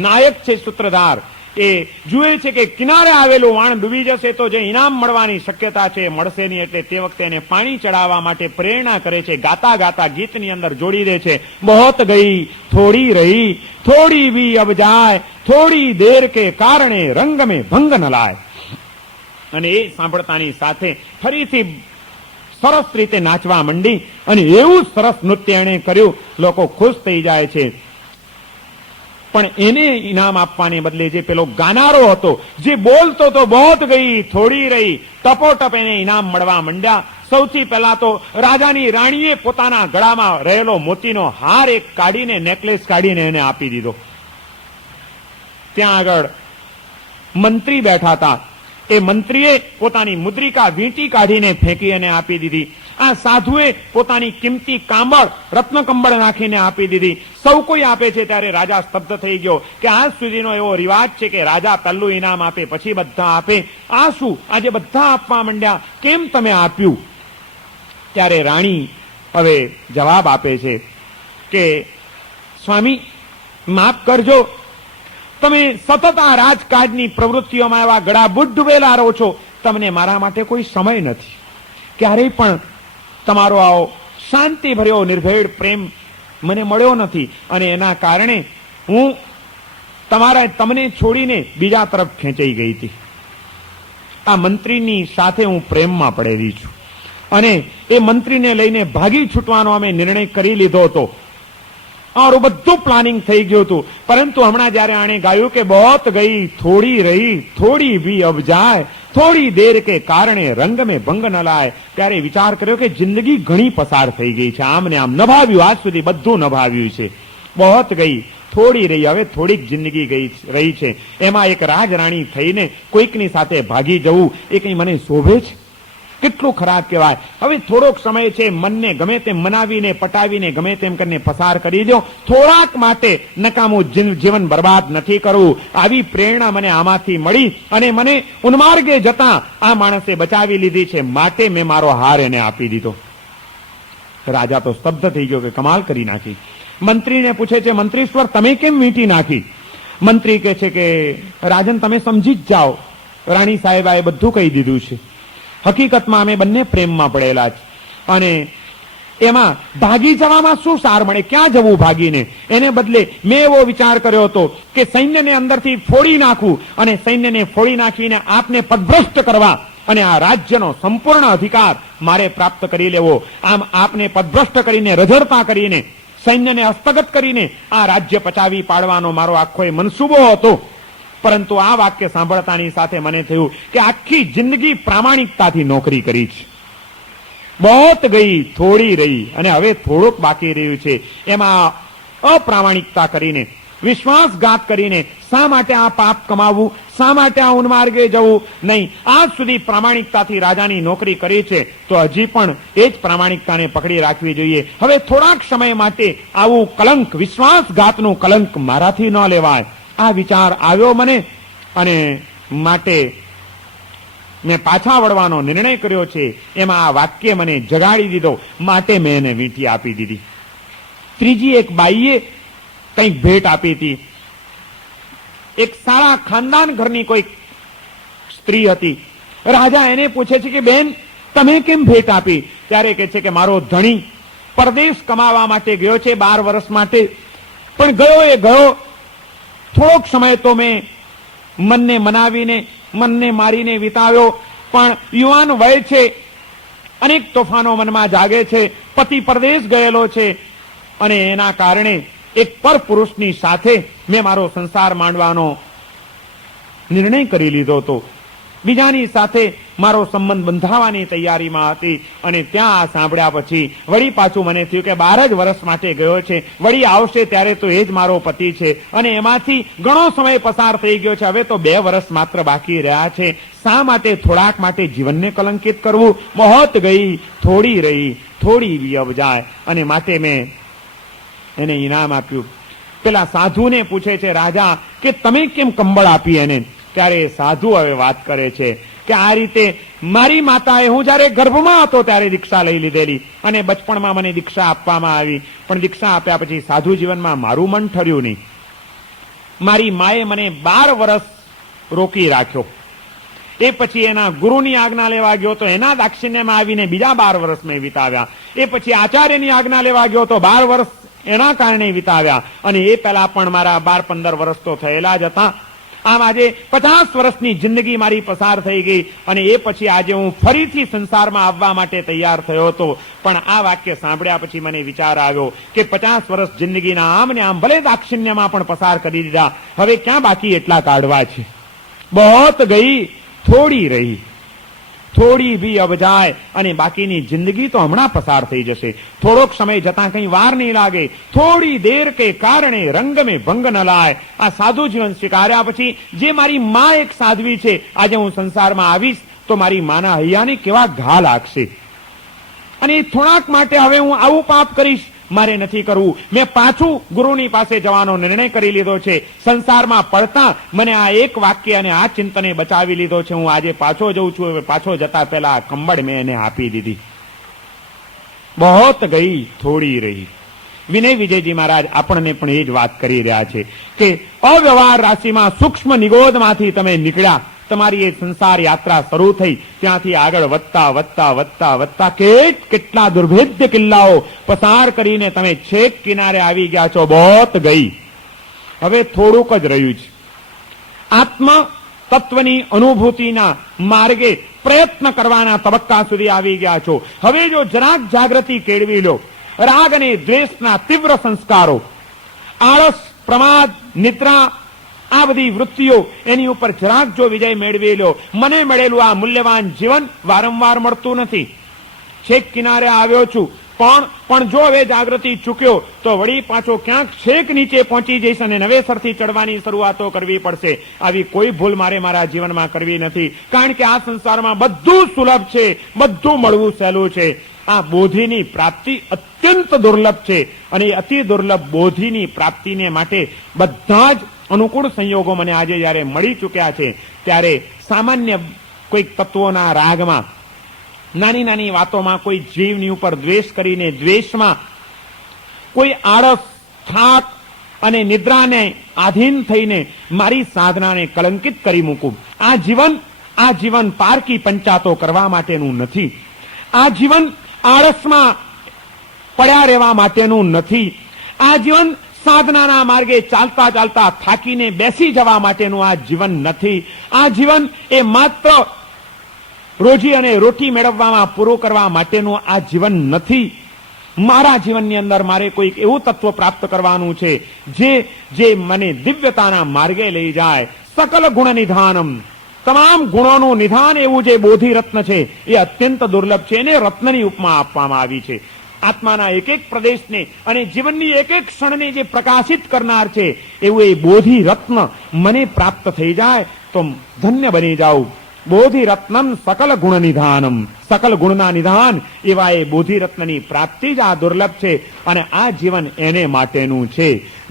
નાયક છે સૂત્રધાર એ જુએ છે કે કિનારે આવેલું વાણ ડૂબી જશે તો જે ઇનામ મળવાની શક્યતા છે મળશે નહીં. એટલે તે વખતે એને પાણી ચડાવવા માટે પ્રેરણા કરે છે. ગાતા ગાતા ગીતની અંદર જોડી દે છે, બહોત ગઈ થોડી રહી, થોડી भी अब जाए, થોડી देर के કારણે રંગ में ભંગ ન લાય. અને એ સાંભળતાની સાથે ફરીથી સરસ રીતે નાચવા માંડી અને એવું સરસ નૃત્ય એણે કર્યું, લોકો ખુશ થઈ જાય છે. પણ એને ઇનામ આપવાને બદલે જે પેલો ગાનારો હતો, જે બોલતો તો બહોત ગઈ થોડી રહી, ટપોટપ એને ઇનામ મળવા માંડ્યા. સૌથી પહેલા તો રાજાની રાણીએ પોતાના ગળામાં રહેલો મોતીનો હાર એક કાઢીને, નેકલેસ કાઢીને એને આપી દીધો. ત્યાં આગળ મંત્રી બેઠા હતા, એ મંત્રીએ પોતાની મુદ્રિકા વીંટી કાઢીને ફેંકી અને આપી દીધી. આ સાધુએ પોતાની કિંમતી કાંબળ રત્નકંબળ નાખીને આપી દીધી. સૌ કોઈ આપે છે ત્યારે રાજા સ્તબ્ધ થઈ ગયો કે આજ સુધીનો એવો રિવાજ છે કે રાજા પહેલું ઇનામ આપે પછી બધા આપે. આ શું આજે બધા આપવા માંડ્યા, કેમ તમે આપ્યું? ત્યારે રાણી હવે જવાબ આપે છે કે સ્વામી માફ કરજો, તમે સતત આ રાજકાજની પ્રવૃત્તિઓમાં એવા ગળાબુડ ડૂબેલા રહો છો, તમને મારા માટે કોઈ સમય નથી. ક્યારેય પણ તમારો આવો શાંતિભર્યો નિર્ભેળ પ્રેમ મને મળ્યો નથી અને એના કારણે હું તમને છોડીને બીજા તરફ ખેંચાઈ ગઈ હતી. આ મંત્રીની સાથે હું પ્રેમમાં પડેલી છું અને એ મંત્રીને લઈને ભાગી છૂટવાનો અમે નિર્ણય કરી લીધો હતો. અમારું બધું પ્લાનિંગ થઈ ગયું હતું, પરંતુ હમણાં જયારે આણે ગાયું કે બહોત ગઈ થોડી રહી, થોડી भी अब जाए, થોડી દેર કે કારણે રંગ में ભંગ ન લાય, ત્યારે વિચાર કર્યો કે જિંદગી ઘણી પસાર થઈ ગઈ છે, આમ ને આમ નભાવ્યું, આજ સુધી બધું નભાવ્યું છે. બહોત ગઈ થોડી રહી, હવે થોડીક જિંદગી રહી છે, એમાં એક રાજરાણી થઈને કોઈકની સાથે ભાગી જવું એ કંઈ મને શોભે છે? કેટલું ખરાબ કહેવાય. હવે થોડોક સમય છે, મનને ગમે તેમ મનાવીને પટાવીને ગમે તેમ કરીને પસાર કરી દો. થોડાક માટે નકામું જીવન બરબાદ નથી કરવું. આવી પ્રેરણા મને આમાંથી મળી અને મને ઉન્માર્ગે જતા આ માણસે બચાવી લીધી છે, માટે મેં મારો હાર એને આપી દીધો. રાજા તો સ્તબ્ધ થઈ ગયો કે કમાલ કરી નાખી. મંત્રીને પૂછે છે, મંત્રીશ્વર તમે કેમ વીંટી નાખી? મંત્રી કહે છે કે રાજન તમે સમજી જ જાઓ, રાણી સાહેબાએ બધું કહી દીધું છે. હકીકતમાં અમે બંને પ્રેમમાં પડેલા છે અને એમાં ભાગી જવામાં શું સાર મળે? ક્યાં જવું ભાગીને? એને બદલે મેં એવો વિચાર કર્યો હતો કે સૈન્યને અંદરથી ફોડી નાખવું અને સૈન્યને ફોડી નાખીને આપને પદભ્રષ્ટ કરવા અને આ રાજ્યનો સંપૂર્ણ અધિકાર મારે પ્રાપ્ત કરી લેવો. આમ આપને પદભ્રષ્ટ કરીને, રઝળતા કરીને, સૈન્યને હસ્તગત કરીને આ રાજ્ય પચાવી પાડવાનો મારો આખો એ મનસૂબો હતો. પરંતુ આ વાક્ય સાંભળતાની સાથે મને થયું કે આખી જિંદગી પ્રામાણિકતાથી નોકરી કરી છે. બહોત ગઈ, થોડી રહી, અને હવે થોડુંક બાકી રહ્યું છે. એમાં અપ્રામાણિકતા કરીને, વિશ્વાસઘાત કરીને શા માટે આ પાપ કમાવવું, શા માટે આ ઉન્માર્ગે જવું? નહીં, આજ સુધી પ્રામાણિકતાથી રાજાની નોકરી કરી છે તો હજી પણ એ જ પ્રામાણિકતાને પકડી રાખવી જોઈએ. હવે થોડાક સમય માટે આવું કલંક, વિશ્વાસઘાતનું કલંક મારાથી ન લેવાય. આ વિચાર આવ્યો મને, અને માટે મેં પાછા વળવાનો નિર્ણય કર્યો છે. એમાં આ વાક્ય મને જગાડી દીધો, માટે મેં એને વીંટી આપી દીધી. ત્રીજી એક બાઈએ કંઈક ભેટ આપી હતી. એક સારા ખાનદાન ઘરની કોઈ સ્ત્રી હતી. રાજા એને પૂછે છે કે બેન, તમે કેમ ભેટ આપી? ત્યારે કહે છે કે મારો ધણી પરદેશ કમાવા માટે ગયો છે 12 વર્ષ માટે, પણ ગયો એ ગયો. થોડોક સમય તો મેં મનને મનાવીને, મનને મારીને વિતાવ્યો, પણ યુવાન વય છે, અનેક તોફાનો મનમાં જાગે છે. પતિ પરદેશ ગયેલો છે, અને એના કારણે એક પરપુરુષની સાથે મેં મારો સંસાર માંડવાનો નિર્ણય કરી લીધો હતો. બીજાની સાથે મારો સંબંધ બંધાવવાની તૈયારીમાં હતી, અને ત્યાં આ સાંભળ્યા પછી વળી પાછું મને થયું કે 12 જ વર્ષ માટે ગયો છે, વળી આવશે ત્યારે તો એ જ મારો પતિ છે, અને એમાંથી ઘણો સમય પસાર થઈ ગયો છે. હવે તો 2 વર્ષ માત્ર બાકી રહ્યા છે. શા માટે થોડાક માટે જીવનને કલંકિત કરવું? બહોત ગઈ, થોડી રહી, થોડી भी अब જાય. અને માટે મેં એને ઇનામ આપ્યું. પેલા સાધુને પૂછે છે રાજા કે તમે કેમ કંબળ આપી એને? ત્યારે સાધુ હવે વાત કરે છે કે આ રીતે મારી માતાએ, હું જયારે ગર્ભમાં હતો ત્યારે દીક્ષા લઈ લીધેલી, અને બચપણમાં મને દીક્ષા આપવામાં આવી, પણ દીક્ષા આપ્યા પછી સાધુ જીવનમાં મારું મન ઠર્યું નહીં. મારી માએ મને 12 વર્ષ રોકી રાખ્યો. એ પછી એના ગુરુની આજ્ઞા લેવા ગયો તો એના દાક્ષિણ્યમાં આવીને બીજા 12 વર્ષ મેં વિતાવ્યા. એ પછી આચાર્યની આજ્ઞા લેવા ગયો તો 12 વર્ષ એના કારણે વિતાવ્યા, અને એ પહેલા પણ મારા 12-15 વર્ષ તો થયેલા જ હતા. આમ આજે 50 વર્ષની જિંદગી મારી પસાર થઈ ગઈ, અને એ પછી આજે હું ફરીથી સંસારમાં આવવા માટે તૈયાર થયો હતો. પણ આ વાક્ય સાંભળ્યા પછી મને વિચાર આવ્યો કે 50 વર્ષ જિંદગીના આમ ને આમ ભલે દાક્ષિણ્યમાં પણ પસાર કરી દીધા, હવે ક્યાં બાકી એટલા કાઢવા છે? બહોત ગઈ, થોડી રહી, થોડી ભી અબ જાય. અને બાકીની જિંદગી તો હમણાં પસાર થઈ જશે. થોડોક સમય જતા કઈ વાર નહીં લાગે. થોડી દેર કે કારણે રંગ મેં ભંગ ન લાય. આ સાધુ જીવન સ્વીકાર્યા પછી જે મારી માં એક સાધ્વી છે, આજે હું સંસારમાં આવીશ તો મારી માના હૈયાને કેવા ઘા લાગશે. અને થોડાક માટે હવે હું આવું પાપ કરીશ, મારે નથી કરવું. મેં પાછું ગુરુની પાસે જવાનો નિર્ણય કરી લીધો છે. સંસારમાં પડતા મને આ એક વાક્ય અને આ ચિંતને બચાવી લીધો છે. હું આજે પાછો જઉં છું. હવે પાછો જતા પહેલા કંબળ મેં એને આપી દીધી. બહોત ગઈ, થોડી રહી. વિનય વિજયજી મહારાજ આપણને પણ એ જ વાત કરી રહ્યા છે કે અવ્યવહાર રાશિમાં સૂક્ષ્મ નિગોદમાંથી તમે નીકળ્યા, તમારી એ સંસાર યાત્રા શરૂ થઈ, ત્યાંથી આગળ વધતા વધતા વધતા વધતા કેટલા દુર્ભેદ્ય કિલ્લાઓ પસાર કરીને તમે છેક કિનારે આવી ગયા છો. બહોત ગઈ, હવે થોડુંક જ રહ્યું છે. આત્મ તત્વની અનુભૂતિના માર્ગે પ્રયત્ન કરવાના તબક્કા સુધી આવી ગયા છો. હવે જો જરાક જાગૃતિ કેળવી લો, રાગ અને દ્વેષના તીવ્ર સંસ્કારો, આળસ, પ્રમાદ, નિદ્રા, આ બધી વૃત્તિઓ, એની ઉપર જરાક જો વિજય મેળવી લો. મને મળેલું આ મૂલ્યવાન જીવન વારંવાર મળતું નથી. છેક કિનારે આવ્યો છું, પણ જો હવે જાગૃતિ ચૂક્યો તો વળી પાછો ક્યાંક છેક નીચે પહોંચી જઈશ અને નવેસરથી ચડવાની શરૂઆતો કરવી પડશે. આવી કોઈ ભૂલ મારે મારા જીવનમાં કરવી નથી, કારણ કે આ સંસારમાં બધું સુલભ છે, બધું મળવું સહેલું છે. આ બોધિની પ્રાપ્તિ અત્યંત દુર્લભ છે, અને અતિ દુર્લભ બોધિની પ્રાપ્તિને માટે બધા જ અનુકૂળ સંયોગો મને આજે જયારે મળી ચૂક્યા છે, ત્યારે સામાન્ય કોઈક તત્વોના રાગમાં, નાની નાની વાતોમાં કોઈ જીવની ઉપર દ્વેષ કરીને, દ્વેષમાં કોઈ આળસ, થાક અને નિદ્રાને આધીન થઈને મારી સાધનાને કલંકિત કરી મૂકું. આ જીવન પારકી પંચાતો કરવા માટેનું નથી. આ જીવન આળસમાં પડ્યા રહેવા માટેનું નથી. આ જીવન સાધનાના માર્ગે ચાલતા ચાલતા થાકીને બેસી જવા માટેનું આ જીવન નથી. આ જીવન એ માત્ર રોજી અને રોટી મેળવવામાં પૂરો કરવા માટેનું આ જીવન નથી. મારા જીવનની અંદર મારે કોઈક એવું તત્વ પ્રાપ્ત કરવાનું છે જે મને દિવ્યતાના માર્ગે લઈ જાય. સકલ ગુણ નિધાનમ, તમામ ગુણોનું નિધાન એવું જે બોધિ રત્ન છે એ અત્યંત દુર્લભ છે. એને રત્નની ઉપમા આપવામાં આવી છે. આત્માના એક એક પ્રદેશને અને જીવનની એક એક ક્ષણને જે પ્રકાશિત કરનાર છે એવું એ બોધિ રત્ન મને પ્રાપ્ત થઈ જાય તો ધન્ય બની જાઉં. બોધિ રત્નમ સકલ ગુણ નિધાનમ, સકલ ગુણના નિધાન એવા એ બોધિ રત્નની પ્રાપ્તિ જ આ દુર્લભ છે અને આ જીવન એને માટેનું છે.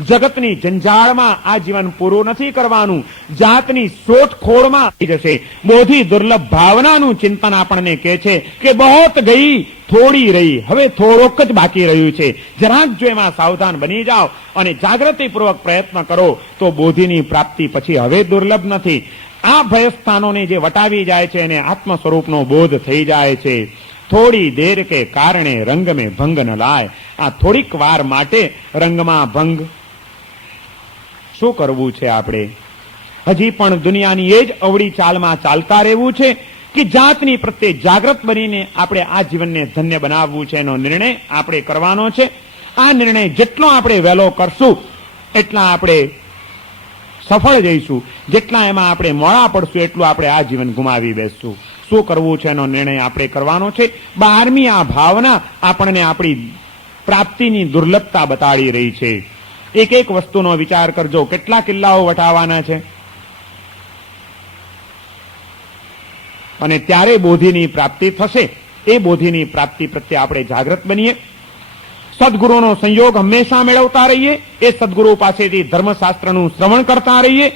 જગતની જંજાળમાં આ જીવન પૂરું નથી કરવાનું, જાતની શોધખોળમાં જશે. બોધિ દુર્લભ ભાવનાનું ચિંતન આપણને કહે છે કે બહોત ગઈ થોડી રહી, હવે થોડોક જ બાકી રહ્યું છે. જરાક જો એમાં સાવધાન બની જાઓ અને જાગૃતિપૂર્વક પ્રયત્ન કરો તો બોધિની પ્રાપ્તિ પછી હવે દુર્લભ નથી. આ ભયસ્થાનોને જે વટાવી જાય છે એને આત્મ સ્વરૂપનો બોધ થઈ જાય છે. થોડી દેર કે કારણે રંગ મેં ભંગ ન લાય. આ થોડીક વાર માટે રંગમાં ભંગ શું કરવું છે? આપણે હજી પણ દુનિયાની એ જ અવળી ચાલમાં ચાલતા રહેવું છે કે જાતની પ્રત્યે જાગૃત બનીને આપણે આ જીવનને ધન્ય બનાવવું છે એનો નિર્ણય આપણે કરવાનો છે. આ નિર્ણય જેટલો આપણે વહેલો કરશું એટલા આપણે સફળ જઈશું, જેટલા એમાં આપણે મોડા પડશું એટલું આપણે આ જીવન ગુમાવી બેસશું. શું કરવું છે એનો નિર્ણય આપણે કરવાનો છે. 12મી આ ભાવના આપણને આપણી પ્રાપ્તિની દુર્લભતા બતાડી રહી છે. એક એક વસ્તુનો વિચાર કરજો. કેટલા કિલ્લાઓ વટાવવાના છે અને ત્યારે બોધિની પ્રાપ્તિ થશે. એ બોધિની પ્રાપ્તિ પ્રત્યે આપણે જાગૃત બનીએ. સદગુરુનો સંયોગ હંમેશા મેળવતા રહીએ. એ સદગુરુ પાસેથી ધર્મશાસ્ત્રનું શ્રવણ કરતા રહીએ.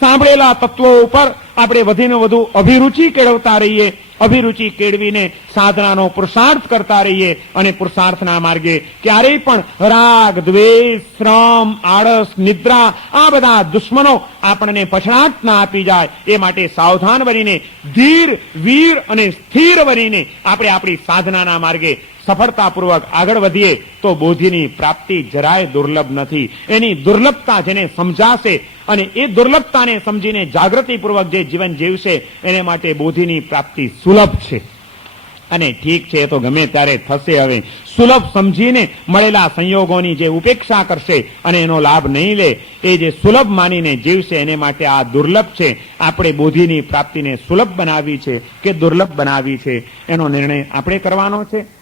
સાંભળેલા તત્વો ઉપર આપણે વધીને વધુ અભિરુચિ કેળવતા રહીએ. અભિરુચિ કેળવીને સાધનાનો પુરુષાર્થ કરતા રહીએ અને પુરુષાર્થના માર્ગે ક્યારેય પણ રાગ, દ્વેષ, શ્રમ, આળસ, નિદ્રા આ બધા દુશ્મનો આપણને પછડાટ ના આપી જાય એ માટે સાવધાન બનીને ધીર, વીર અને સ્થિર બનીને આપણે આપણી સાધનાના માર્ગે સફળતાપૂર્વક આગળ વધીએ તો બોધિની પ્રાપ્તિ જરાય દુર્લભ નથી. એની દુર્લભતા જેને સમજાશે અને એ દુર્લભતાને સમજીને જાગૃતિપૂર્વક જે જીવન જીવશે એને માટે બોધિની પ્રાપ્તિ સુલભ છે. અને ઠીક છે, એ તો ગમે ત્યારે થશે. હવે સુલભ સમજીને મળેલા સંયોગોની જે ઉપેક્ષા કરશે અને એનો લાભ નહીં લે, એ જે સુલભ માનીને જીવશે એને માટે આ દુર્લભ છે. આપણે બોધિની પ્રાપ્તિને સુલભ બનાવી છે કે દુર્લભ બનાવી છે એનો નિર્ણય આપણે કરવાનો છે.